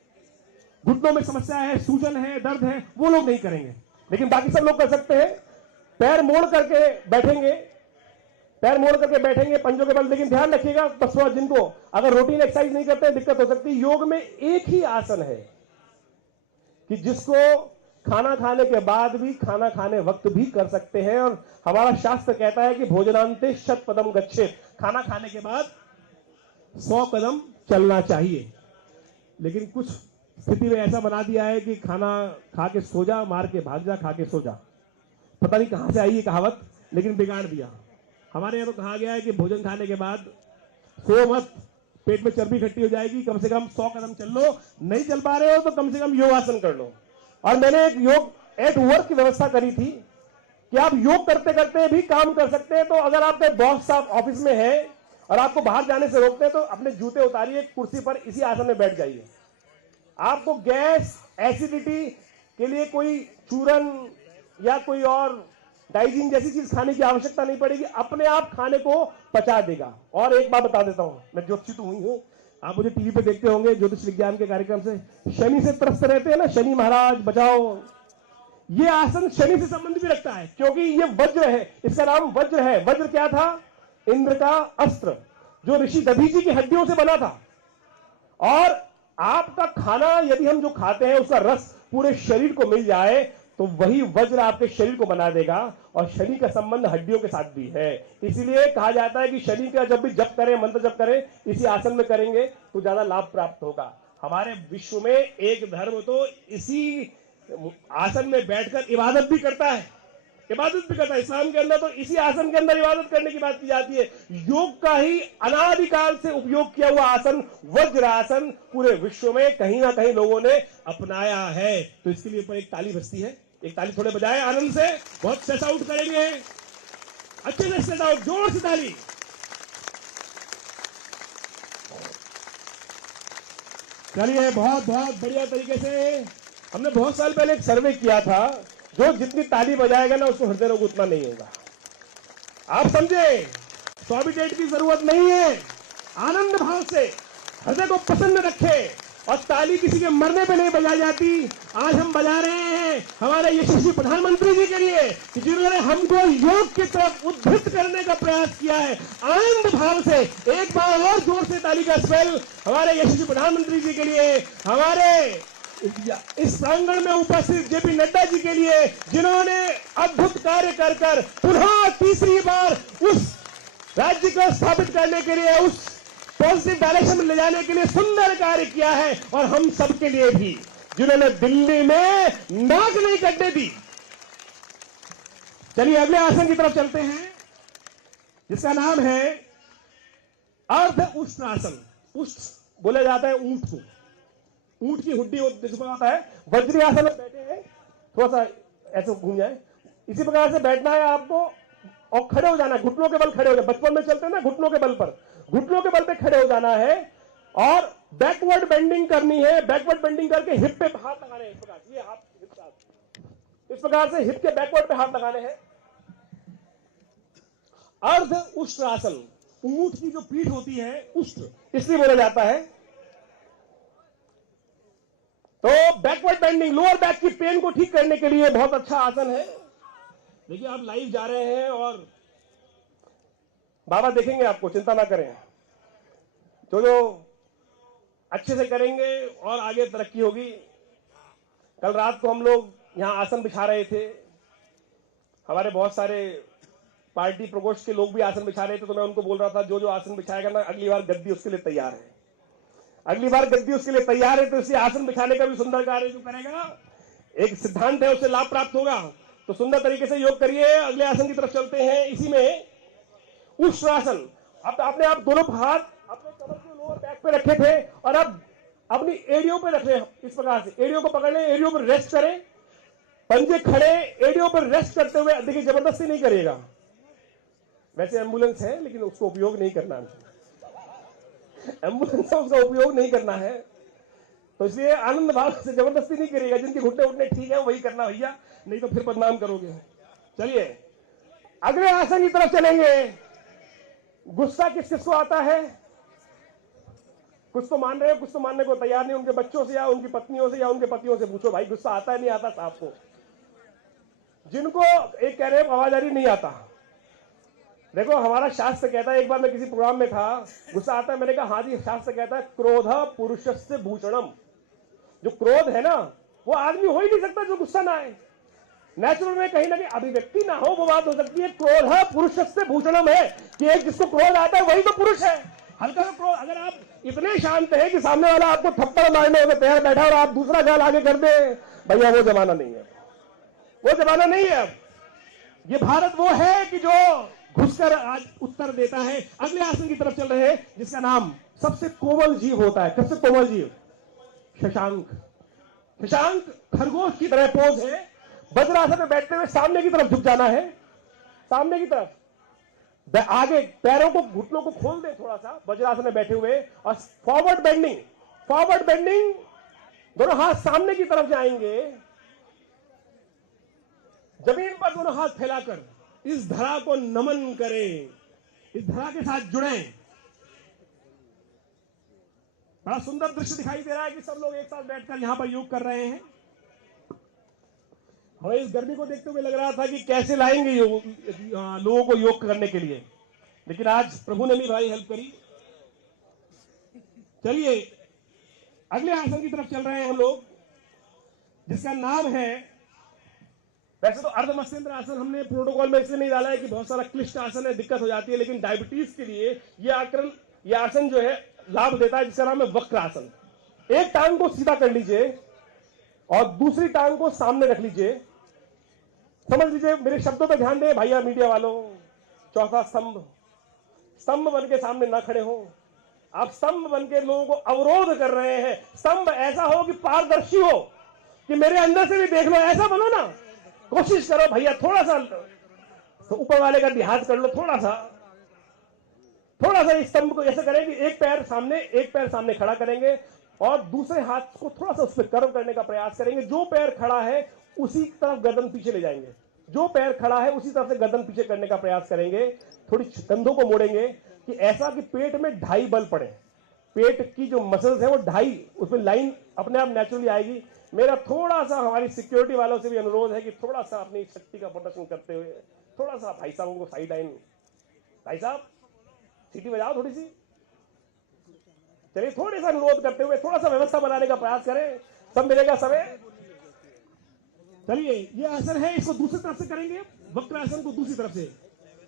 घुटनों में समस्या है, सूजन है, दर्द है, वो लोग नहीं करेंगे, लेकिन बाकी सब लोग कर सकते हैं। पैर मोड़ करके बैठेंगे, पंजों के बल। लेकिन ध्यान रखिएगा, बस जिनको अगर रूटीन एक्सरसाइज नहीं करते हैं, दिक्कत हो सकती है। योग में एक ही आसन है कि जिसको खाना खाने के बाद भी, खाना खाने वक्त भी कर सकते हैं, और हमारा शास्त्र कहता है कि भोजनांते शत पदम गच्छेत, खाना खाने के बाद 100 कदम चलना चाहिए। लेकिन कुछ स्थिति में ऐसा बना दिया है कि खाना खा के सो जा, मार के भाग जा, खा के सो जा। पता नहीं कहां से आई ये कहावत, लेकिन बिगाड़ दिया। हमारे यहाँ तो कहा गया है कि भोजन खाने के बाद सो मत, पेट में चर्बी इकट्ठी हो जाएगी, कम से कम 100 कदम चल लो, नहीं चल पा रहे हो तो कम से कम योगासन कर लो। और मैंने एक योग एट वर्क की व्यवस्था करी थी कि आप योग करते करते भी काम कर सकते हैं। तो अगर आपके बॉस साहब ऑफिस में है और आपको बाहर जाने से रोकते हैं तो अपने जूते उतारिए, कुर्सी पर इसी आसन में बैठ जाइए। आपको गैस, एसिडिटी के लिए कोई चूरन या कोई और डाइजिन जैसी चीज खाने की आवश्यकता नहीं पड़ेगी, अपने आप खाने को पचा देगा। और एक बात बता देता हूं, मैं ज्योतिषी तो हुई हूं, आप मुझे टीवी पे देखते होंगे ज्योतिष विज्ञान के कार्यक्रम से, शनि से त्रस्त रहते हैं ना, शनि महाराज बचाओ। ये आसन शनि से संबंध भी रखता है क्योंकि ये वज्र है, इसका नाम वज्र है। वज्र क्या था? इंद्र का अस्त्र, जो ऋषि दधीची की हड्डियों से बना था। और आपका खाना यदि हम जो खाते हैं उसका रस पूरे शरीर को मिल जाए तो वही वज्र आपके शरीर को बना देगा। और शनि का संबंध हड्डियों के साथ भी है, इसीलिए कहा जाता है कि शनि का जब भी जप करें, मंत्र जप करें, इसी आसन में करेंगे तो ज्यादा लाभ प्राप्त होगा। हमारे विश्व में एक धर्म तो इसी आसन में बैठकर इबादत भी करता है, इस्लाम के अंदर तो इसी आसन के अंदर इबादत करने की बात की जाती है। योग का ही अनादिकाल से उपयोग किया हुआ आसन वज्र आसन पूरे विश्व में कहीं ना कहीं लोगों ने अपनाया है। तो इसके लिए ऊपर एक ताली बजती है, एक ताली थोड़े बजाए आनंद से, बहुत स्ट्रेस आउट करेंगे, अच्छे से स्ट्रेस आउट, जोर से ताली। चलिए, बहुत बहुत बढ़िया तरीके से। हमने बहुत साल पहले एक सर्वे किया था, जो जितनी ताली बजाएगा ना उसको हृदय रोग उतना नहीं होगा। आप समझे, सॉबिटेट की जरूरत नहीं है, आनंद भाव से हृदय को प्रसन्न रखे। और ताली किसी के मरने पे नहीं बजाई जाती। आज हम बजा रहे हैं हमारे यशस्वी प्रधानमंत्री जी के लिए, जिन्होंने हमको योग की तरफ उद्धृत करने का प्रयास किया है। आनंद भाव से एक बार और जोर से ताली का स्पेल हमारे यशस्वी प्रधानमंत्री जी के लिए, हमारे इस प्रांगण में उपस्थित जेपी नड्डा जी के लिए, जिन्होंने अद्भुत कार्य कर पुनः तीसरी बार उस राज्य को स्थापित करने के लिए, उस पॉजिटिव डायरेक्शन में ले जाने के लिए सुंदर कार्य किया है। और हम सबके लिए भी, जिन्होंने दिल्ली में नाक नहीं कटने दी। चलिए अगले आसन की तरफ चलते हैं, जिसका नाम है अर्ध उष्ण आसन। उष्ण बोला जाता है ऊंट को, ऊंट की हुड्डी जिसमें आता है। वज्री आसन में बैठे हैं, थोड़ा सा ऐसे घूम जाए, इसी प्रकार से बैठना है आपको और खड़े हो जाना है, घुटनों के बल खड़े हो जाए। बचपन में चलते हैं ना घुटनों के बल पर, घुटनों के बल पे खड़े हो जाना है और बैकवर्ड बेंडिंग करनी है। बैकवर्ड बेंडिंग करके हिप पे हाथ लगाने हैं, इस प्रकार, ये हाथ हिप साथ, इस प्रकार से हिप के बैकवर्ड पे हाथ लगाने हैं। अर्ध उष्ण आसन, ऊंट की जो पीठ होती है उष्ण इसलिए बोला जाता है। तो बैकवर्ड बेंडिंग, लोअर बैक की पेन को ठीक करने के लिए बहुत अच्छा आसन है। देखिए आप लाइव जा रहे हैं और बाबा देखेंगे आपको, चिंता ना करें। जो अच्छे से करेंगे और आगे तरक्की होगी। कल रात को हम लोग यहां आसन बिछा रहे थे, हमारे बहुत सारे पार्टी प्रकोष्ठ के लोग भी आसन बिछा रहे थे। तो मैं उनको बोल रहा था, जो जो आसन बिछाएगा ना, अगली बार गद्दी उसके लिए तैयार है, अगली बार गद्दी उसके लिए तैयार है। तो इसी आसन बिछाने का भी सुंदर कार्य जो करेगा, एक सिद्धांत है, उससे लाभ प्राप्त होगा। तो सुंदर तरीके से योग करिए। अगले आसन की तरफ चलते हैं, इसी में उष्ट्रासन। अब आपने आप दोनों हाथ अपने कमर के लोअर बैक पे रखे थे और अब अपनी एड़ियों पे रख रहे हैं, इस प्रकार से एड़ियों को पकड़ लें, एड़ियों पर रेस्ट करें, पंजे खड़े, एड़ियों पर रेस्ट करते हुए। देखिए जबरदस्ती नहीं करिएगा, वैसे एम्बुलेंस है लेकिन उसको उपयोग नहीं करना है, एम्बुलेंस है उसका उपयोग नहीं करना है। तो इसलिए आनंद भाव से जबरदस्ती नहीं करिएगा। जिनके घुटने उठने ठीक है वही करना भैया, नहीं तो फिर बदनाम करोगे। चलिए अगले आसन की तरफ चलेंगे। गुस्सा किस किस को आता है? कुछ तो मान रहे हो, कुछ तो मानने को तैयार नहीं। उनके बच्चों से या उनकी पत्नियों से या उनके पतियों से पूछो, भाई गुस्सा आता है नहीं आता साहब को? जिनको एक कह रहे हैं आवाज आ रही नहीं आता। देखो हमारा शास्त्र कहता है, एक बार मैं किसी प्रोग्राम में था, गुस्सा आता है, मैंने कहा हाँ जी शास्त्र कहता है क्रोध पुरुषस्य भूषणम। जो क्रोध है ना वो आदमी हो ही नहीं सकता जो गुस्सा ना आए। नेचुरल में कहीं ना कहीं अभिव्यक्ति ना हो वो बात हो सकती है। क्रोध पुरुषस्य भूषणम है कि एक जिसको क्रोध आता है वही तो पुरुष है। हल्का सा क्रोध, अगर आप इतने शांत है कि सामने वाला आपको थप्पड़ मारने होकर तैयार बैठा और आप दूसरा गाल आगे कर दे, भैया वो जमाना नहीं है, वो जमाना नहीं है। अब ये भारत वो है कि जो घुसकर आज उत्तर देता है। अगले आसन की तरफ चल रहे हैं, जिसका नाम सबसे कोमल जीव होता है। सबसे कोमल जीव शशांक। शशांक खरगोश की तरह पोज है। वज्रासन में बैठते हुए सामने की तरफ झुक जाना है, सामने की तरफ। आगे पैरों को, घुटनों को खोल दे थोड़ा सा वज्रासन में बैठे हुए, और फॉरवर्ड बेंडिंग। फॉरवर्ड बेंडिंग, दोनों हाथ सामने की तरफ जाएंगे। जमीन पर दोनों हाथ फैलाकर इस धरा को नमन करें, इस धरा के साथ जुड़ें। बड़ा सुंदर दृश्य दिखाई दे रहा है कि सब लोग एक साथ बैठकर यहां पर योग कर रहे हैं। हमें इस गर्मी को देखते हुए लग रहा था कि कैसे लाएंगे लोगों को योग करने के लिए, लेकिन आज प्रभु ने भी भाई हेल्प करी। चलिए अगले आसन की तरफ चल रहे हैं हम लोग, जिसका नाम है, वैसे तो अर्धमत्स्येंद्र आसन हमने प्रोटोकॉल में इसलिए नहीं डाला है कि बहुत सारा क्लिष्ट आसन है, दिक्कत हो जाती है, लेकिन डायबिटीज के लिए यह आसन जो है लाभ देता है, जिसका नाम है वक्र आसन। एक टांग को सीधा कर लीजिए और दूसरी टांग को सामने रख लीजिए। समझ लीजिए, मेरे शब्दों पर ध्यान दें भैया मीडिया वालों। चौथा स्तंभ, स्तंभ बन के सामने ना खड़े हो आप। स्तंभ बन के लोगों को अवरोध कर रहे हैं। स्तंभ ऐसा हो कि पारदर्शी हो, कि मेरे अंदर से भी देख लो, ऐसा बनो ना। कोशिश करो भैया, थोड़ा सा तो ऊपर वाले का लिहाज कर लो, थोड़ा सा इस स्तंभ को ऐसे करें कि एक पैर सामने खड़ा करेंगे और दूसरे हाथ को थोड़ा सा उस पर कर्व करने का प्रयास करेंगे। जो पैर खड़ा है उसी तरफ गर्दन पीछे ले जाएंगे। जो पैर खड़ा है उसी तरफ से गर्दन पीछे करने का प्रयास करेंगे। थोड़ी कंधों को मोड़ेंगे कि ऐसा कि पेट में 2.5 बल पड़े। पेट की जो मसल्स है वो 2.5, उसमें लाइन अपने आप नेचुरली आएगी। मेरा थोड़ा सा हमारी सिक्योरिटी वालों से भी अनुरोध है कि थोड़ा सा अपनी शक्ति का प्रदर्शन करते हुए थोड़ा सा भाई साहब को साइड लाइन, भाई साहब सीटी बजाओ थोड़ी सी। चलिए थोड़ा सा अनुरोध करते हुए थोड़ा सा व्यवस्था बनाने का प्रयास करें। सब मिलेगा समय। चलिए ये आसन है, इसको दूसरी तरफ से करेंगे, वक्र आसन को दूसरी तरफ से।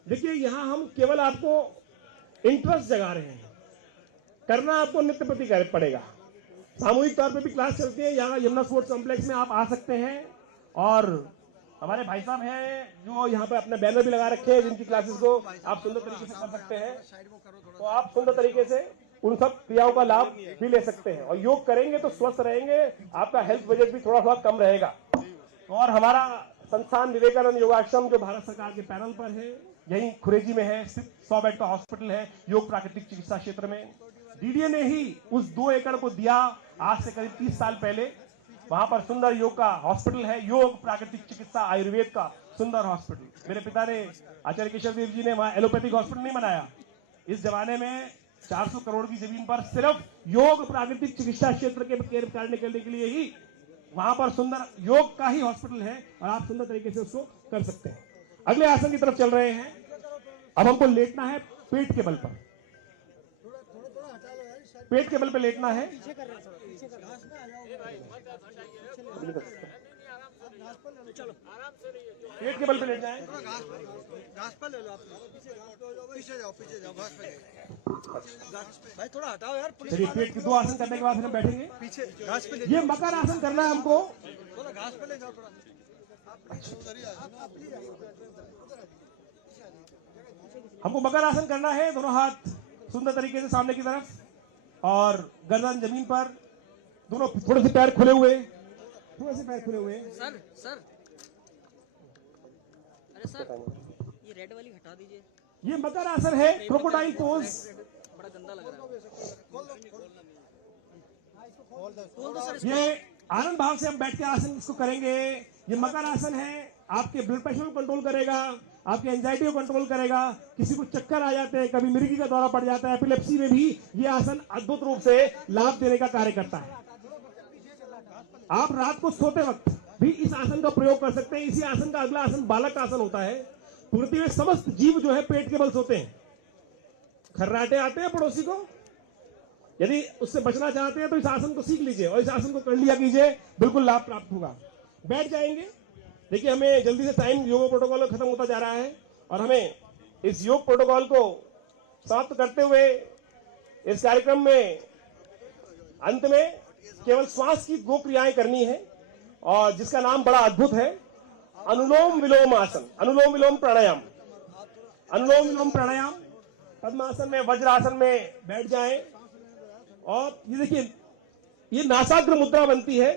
देखिए यहां हम केवल आपको इंटरेस्ट जगा रहे हैं, करना आपको नित्य प्रति पड़ेगा। सामूहिक तौर पे भी क्लास चलती है यहाँ यमुना स्पोर्ट्स कॉम्प्लेक्स में, आप आ सकते हैं। और हमारे भाई साहब हैं जो यहाँ पे अपने बैनर भी लगा रखे हैं, जिनकी क्लासेस को आप सुंदर तरीके से कर सकते हैं। तो आप सुंदर तरीके से उन सब क्रियाओं का लाभ भी ले सकते हैं। और योग करेंगे तो स्वस्थ रहेंगे, आपका हेल्थ बजट भी थोड़ा कम रहेगा। और हमारा संस्थान विवेकानंद योगाश्रम जो भारत सरकार के पैनल पर है, यही खुरेजी में है, 100 बेड का हॉस्पिटल है योग प्राकृतिक चिकित्सा क्षेत्र में। डीडीए ने ही उस 2 एकड़ को दिया आज से करीब 30 साल पहले। वहां पर सुंदर योग का हॉस्पिटल है, योग प्राकृतिक चिकित्सा आयुर्वेद का सुंदर हॉस्पिटल। मेरे पिता ने, आचार्य केशव देव जी ने वहां एलोपैथिक हॉस्पिटल नहीं बनाया। इस जमाने में 400 करोड़ की जमीन पर सिर्फ योग प्राकृतिक चिकित्सा क्षेत्र के कार्य करने के लिए ही वहां पर सुंदर योग का ही हॉस्पिटल है, और आप सुंदर तरीके से उसको कर सकते हैं। अगले आसन की तरफ चल रहे हैं। अब हमको लेटना है पेट के बल पर। पेट के बल पे लेटना है। पेट के बल पे लेटना है। भाई थोड़ा हटाओ यार। चलिए पेट के 2 आसन करने के बाद हम बैठेंगे। पीछे घास पे ले, ये मकर आसन करना है हमको। थोड़ा घास पे ले जाओ थोड़ा। हमको मकर आसन करना है। दोनों हाथ सुंदर तरीके से सामने की तरफ और गर्दन जमीन पर, दोनों थोड़े से पैर खुले हुए, सर अरे सर ये रेड वाली हटा दीजिए। ये मकर आसन है, क्रोकोडाइल पोज। बड़ा गंदा लग रहा है। ये आनंद भाव से हम बैठ के आसन इसको करेंगे। ये मकर आसन है, आपके ब्लड प्रेशर को कंट्रोल करेगा, आपके एंजाइटी को कंट्रोल करेगा। किसी को चक्कर आ जाते हैं, कभी मिर्गी का दौरा पड़ जाता है, एपिलेप्सी में भी ये आसन अद्भुत रूप से लाभ देने का कार्य करता है। आप रात को सोते वक्त भी इस आसन का प्रयोग कर सकते हैं। इसी आसन का अगला आसन बालक आसन होता है। पृथ्वी में समस्त जीव जो है पेट के बल सोते हैं। खर्राटे आते हैं पड़ोसी को, यदि उससे बचना चाहते हैं तो इस आसन को सीख लीजिए और इस आसन को कर लिया कीजिए, बिल्कुल लाभ प्राप्त होगा। बैठ जाएंगे। देखिए हमें जल्दी से टाइम योग प्रोटोकॉल खत्म होता जा रहा है और हमें इस योग प्रोटोकॉल को समाप्त करते हुए इस कार्यक्रम में अंत में केवल श्वास की 2 क्रियाएं करनी है, और जिसका नाम बड़ा अद्भुत है। अनुलोम विलोम आसन, अनुलोम विलोम प्राणायाम, अनुलोम विलोम प्राणायाम। पद्मासन में, वज्रासन में बैठ जाएं और ये देखिए, ये नासाग्र मुद्रा बनती है।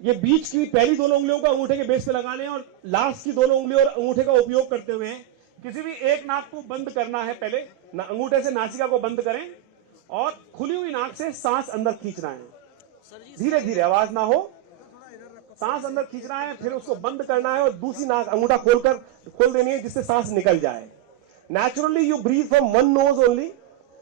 ये बीच की पहली दोनों उंगलियों को अंगूठे के बेस पे लगाने और लास्ट की दोनों उंगलियों और अंगूठे का उपयोग करते हुए किसी भी एक नाक को बंद करना है। पहले अंगूठे से नासिका को बंद करें और खुली हुई नाक से सांस अंदर खींचना है, धीरे धीरे, आवाज ना हो, सांस अंदर खींचना है, फिर उसको बंद करना है और दूसरी नाक अंगूठा खोल देनी है जिससे सांस निकल जाए। Naturally you breathe from one nose only,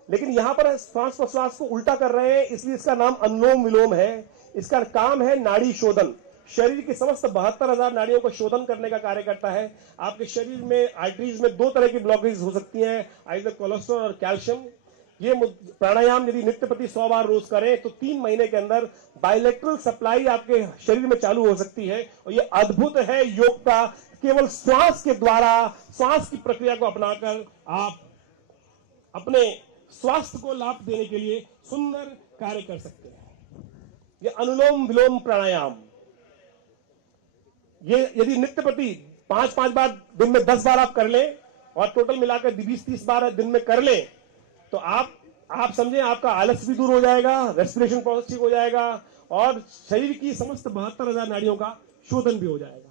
लेकिन यहां पर श्वास प्रश्वास को उल्टा कर रहे हैं, इसलिए इसका नाम अनुलोम विलोम है। इसका काम है नाड़ी शोधन, शरीर की समस्त 72,000 नाड़ियों को शोधन करने का कार्य करता है। आपके शरीर में आर्टरीज में दो तरह की ब्लॉकेज हो सकती हैं, आइदर कोलेस्ट्रॉल और कैल्शियम। ये प्राणायाम यदि नित्य प्रति 100 बार रोज करें तो 3 महीने के अंदर बायलैटरल सप्लाई आपके शरीर में चालू हो सकती है। और ये अद्भुत है योग का, केवल श्वास के द्वारा, श्वास की प्रक्रिया को अपनाकर आप अपने स्वास्थ्य को लाभ देने के लिए सुंदर कार्य कर सकते हैं। ये अनुलोम विलोम प्राणायाम, ये यदि नित्य प्रति 5-5 बार दिन में 10 बार आप कर लें और टोटल मिलाकर 20-30 बार दिन में कर लें तो आप समझें आपका आलस भी दूर हो जाएगा, रेस्पिरेशन प्रोसेस ठीक हो जाएगा और शरीर की समस्त 72,000 नाड़ियों का शोधन भी हो जाएगा।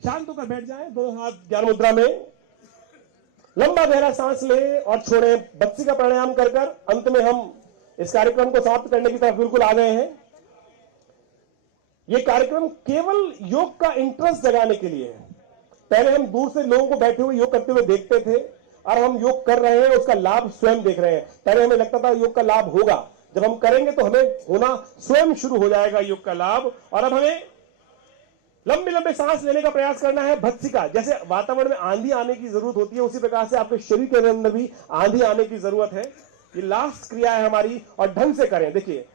शांत होकर बैठ जाएं, दोनों हाथ ज्ञान मुद्रा में, लंबा गहरा सांस लें और छोड़ें। बत्सी का प्राणायाम कर अंत में हम इस कार्यक्रम को समाप्त करने की तरफ बिल्कुल आ गए हैं। यह कार्यक्रम केवल योग का इंटरेस्ट जगाने के लिए है। पहले हम दूर से लोगों को बैठे हुए योग करते हुए देखते थे और हम योग कर रहे हैं, उसका लाभ स्वयं देख रहे हैं। पहले हमें लगता था योग का लाभ होगा, जब हम करेंगे तो हमें होना स्वयं शुरू हो जाएगा योग का लाभ। और अब हमें लंबे लंबे सांस लेने का प्रयास करना है। भत्सिका, जैसे वातावरण में आंधी आने की जरूरत होती है, उसी प्रकार से आपके शरीर के अंदर भी आंधी आने की जरूरत है। ये लास्ट क्रिया है हमारी और ढंग से करें। देखिए,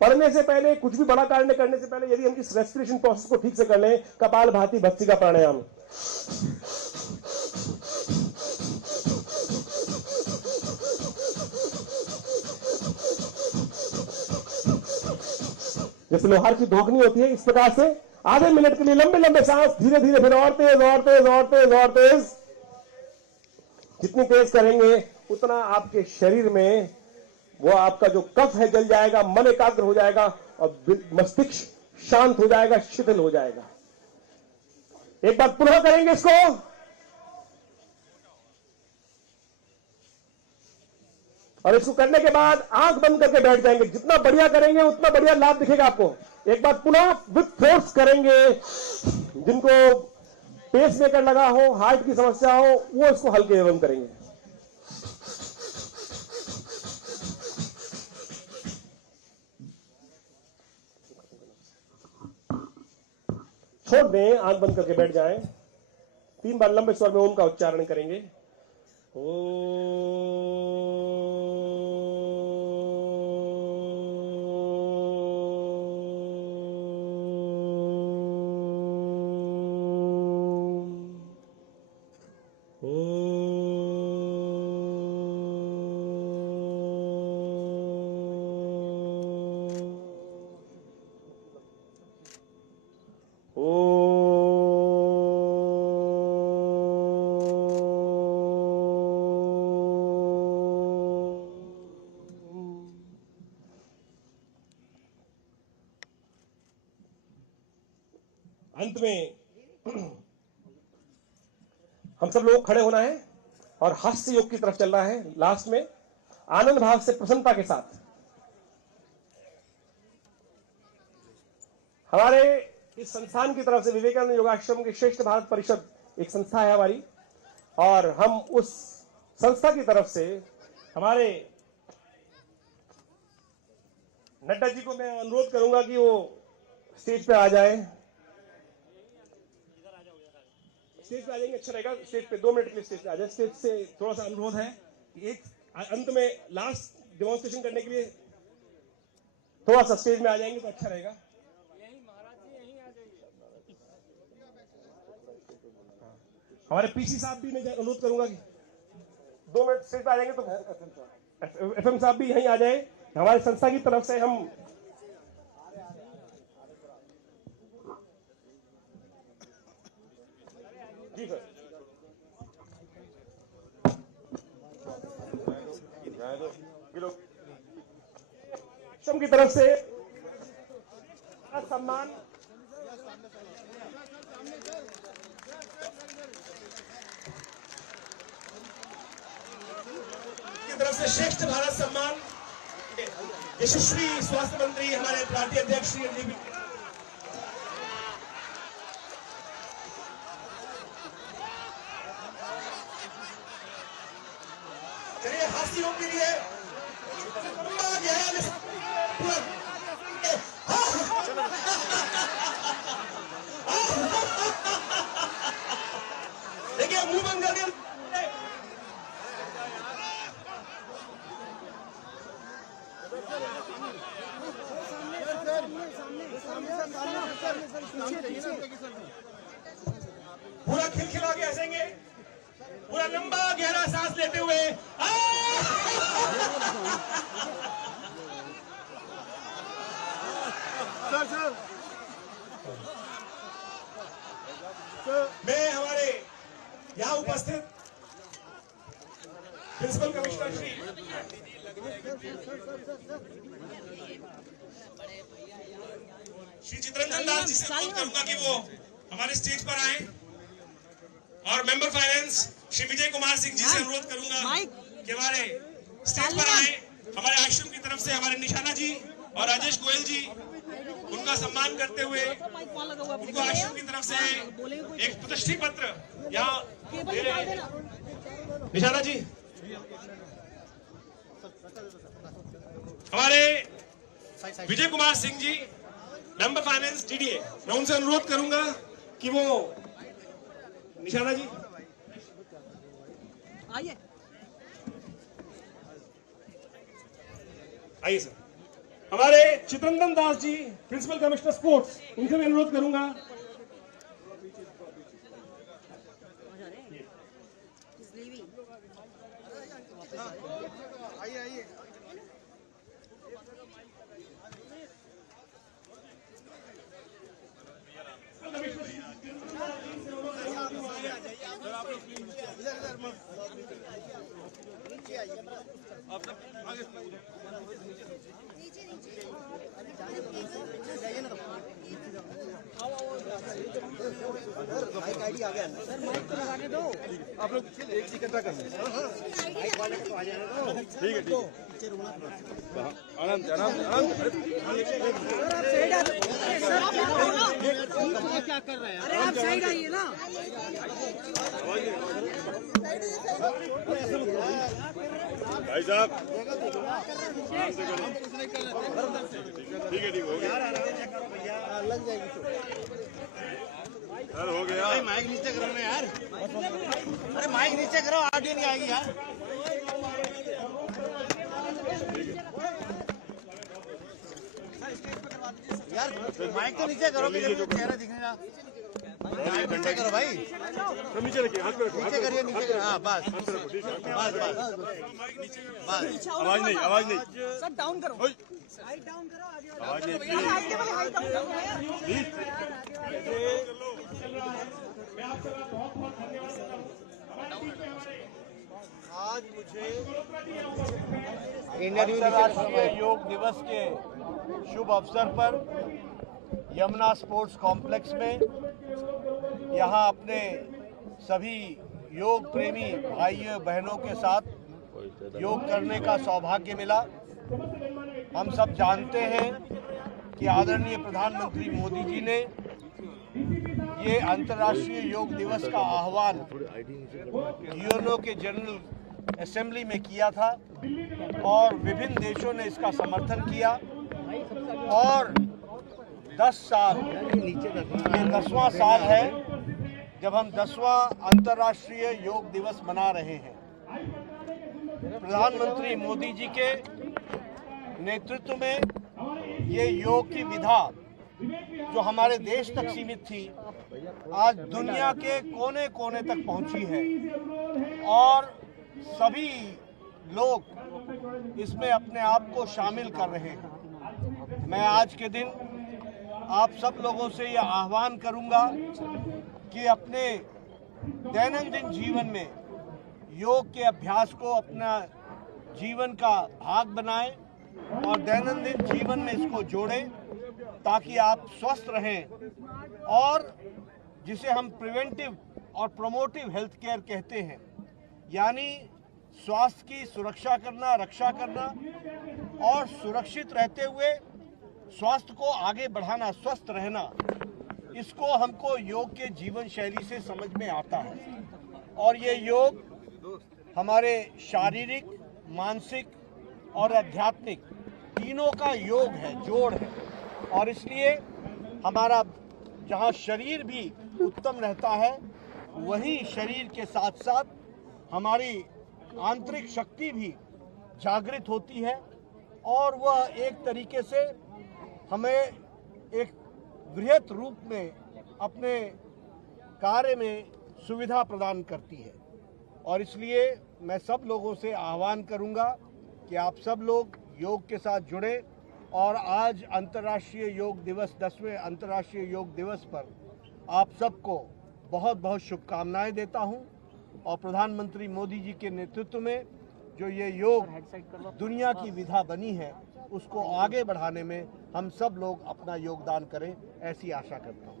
पढ़ने से पहले, कुछ भी बड़ा कार्य करने से पहले यदि हम इस रेस्पिरेशन प्रोसेस को ठीक से कर लें, कपालभाति भत्सिका प्राणायाम, जैसे लोहार की धोखनी होती है, इस प्रकार से आधे मिनट के लिए लंबे लंबे सांस, धीरे धीरे, फिर और तेज और तेज और तेज और तेज। जितनी तेज करेंगे उतना आपके शरीर में वो आपका जो कफ है जल जाएगा, मन एकाग्र हो जाएगा और मस्तिष्क शांत हो जाएगा, शिथिल हो जाएगा। एक बार पुनः करेंगे इसको। और इसको करने के बाद आंख बंद करके बैठ जाएंगे। जितना बढ़िया करेंगे उतना बढ़िया लाभ दिखेगा आपको। एक बार पुनः विथ फोर्स करेंगे। जिनको पेस मेकर लगा हो, हार्ट की समस्या हो, वो इसको हल्के एवं करेंगे। छोड़ दें, आंख बंद करके बैठ जाएं। 3 बार लंबे स्वर में ओम का उच्चारण करेंगे। अंत में हम सब लोग खड़े होना है और हास्य योग की तरफ चलना है। लास्ट में आनंद भाव से, प्रसन्नता के साथ, हमारे इस संस्थान की तरफ से, विवेकानंद योगाश्रम की श्रेष्ठ भारत परिषद एक संस्था है हमारी, और हम उस संस्था की तरफ से हमारे नड्डा जी को मैं अनुरोध करूंगा कि वो स्टेज पे आ जाए। स्टेज पे आ जाएंगे, अच्छा रहेगा। स्टेज पे 2 मिनट के लिए स्टेज पे आ जाए। स्टेज से थोड़ा सा अनुरोध है कि एक अंत में लास्ट डेमोन्स्ट्रेशन करने के लिए थोड़ा सा स्टेज में आ जाएंगे तो अच्छा रहेगा। हमारे पीसी साहब भी मैं अनुरोध करूंगा कि 2 मिनट स्टेज पे आ जाएंगे तो एफएम साहब भी यहीं आ जाए। हमारे संस्था की तरफ से हम जी सर। आश्रम की तरफ से सम्मान की तरफ से श्रेष्ठ भारत सम्मान यशस्वी स्वास्थ्य मंत्री हमारे पार्टी अध्यक्ष श्री एनडीबी चलिए हास्यों के लिए देखिए मुंह बंद कर दिया। पूरा खिलखिला के हंसेंगे, पूरा लंबा गहरा सांस लेते हुए मैं हमारे यहाँ उपस्थित प्रिंसिपल कमिश्नर श्री चित्रंजन दास जी से अनुरोध करूंगा कि वो हमारे स्टेज पर आए और मेंबर फाइनेंस श्री विजय कुमार सिंह जी से अनुरोध करूंगा कि हमारे स्टेज पर आए। हमारे आश्रम की तरफ से हमारे निशाना जी और राजेश गोयल जी उनका सम्मान करते हुए उनको आश्रम की तरफ से एक प्रतिष्ठित पत्र यहाँ दे रहे हैं। निशाना जी हमारे Vijay Kumar Singh ji member finance TDA, मैं उनसे अनुरोध करूंगा कि वो निशाना जी आइए आइए सर। हमारे Chittaranjan Das ji principal commissioner sports, उनसे मैं अनुरोध करूंगा। आईडी आ गया सर, माइक तो लगाने दो। आप लोग एक इकट्ठा कर लें। माइक वाले को आ जाने दो। ठीक है, पीछे रुकना थोड़ा। आनंद आनंद आनंद। सर आप साइड आ। सर क्या कर रहे हैं? अरे आप साइड आइए ना। भाई साहब ठीक है, ठीक हो गया, लग जाएगी सर, हो गया। माइक नीचे करो ना यार। अरे माइक नीचे करो, ऑडियो नहीं आएगी यार। यार माइक तो नीचे करो, चेहरा दिखेगा। नीचे करो भाई, नीचे रखिए, हाथ पे रखो, नीचे करिए, नीचे करो। हाँ बस बस बस, आवाज नहीं, आवाज नहीं, सर डाउन करो, हाइट डाउन करो, आवाज नहीं। आज मुझे अंतर्राष्ट्रीय योग दिवस के शुभ अवसर पर यमुना स्पोर्ट्स कॉम्प्लेक्स में यहाँ अपने सभी योग प्रेमी भाइयों बहनों के साथ योग करने का सौभाग्य मिला। हम सब जानते हैं कि आदरणीय प्रधानमंत्री मोदी जी ने ये अंतर्राष्ट्रीय योग दिवस का आह्वान यूएनओ के जनरल असेंबली में किया था और विभिन्न देशों ने इसका समर्थन किया और 10 साल, ये 10वां साल है जब हम 10वां अंतर्राष्ट्रीय योग दिवस मना रहे हैं। प्रधानमंत्री मोदी जी के नेतृत्व में ये योग की विधा जो हमारे देश तक सीमित थी आज दुनिया के कोने कोने तक पहुंची है और सभी लोग इसमें अपने आप को शामिल कर रहे हैं। मैं आज के दिन आप सब लोगों से यह आह्वान करूंगा कि अपने दैनंदिन जीवन में योग के अभ्यास को अपना जीवन का भाग बनाएं और दैनंदिन जीवन में इसको जोड़ें ताकि आप स्वस्थ रहें और जिसे हम प्रिवेंटिव और प्रोमोटिव हेल्थ केयर कहते हैं, यानी स्वास्थ्य की सुरक्षा करना, रक्षा करना और सुरक्षित रहते हुए स्वास्थ्य को आगे बढ़ाना, स्वस्थ रहना, इसको हमको योग के जीवन शैली से समझ में आता है। और ये योग हमारे शारीरिक, मानसिक और आध्यात्मिक तीनों का योग है, जोड़ है। और इसलिए हमारा जहाँ शरीर भी उत्तम रहता है, वही शरीर के साथ साथ हमारी आंतरिक शक्ति भी जागृत होती है और वह एक तरीके से हमें एक वृहत रूप में अपने कार्य में सुविधा प्रदान करती है। और इसलिए मैं सब लोगों से आह्वान करूंगा कि आप सब लोग योग के साथ जुड़े और आज अंतर्राष्ट्रीय योग दिवस, 10वें अंतर्राष्ट्रीय योग दिवस पर आप सबको बहुत बहुत शुभकामनाएं देता हूं। और प्रधानमंत्री मोदी जी के नेतृत्व में जो ये योग दुनिया की विधा बनी है, उसको आगे बढ़ाने में हम सब लोग अपना योगदान करें, ऐसी आशा करता हूं।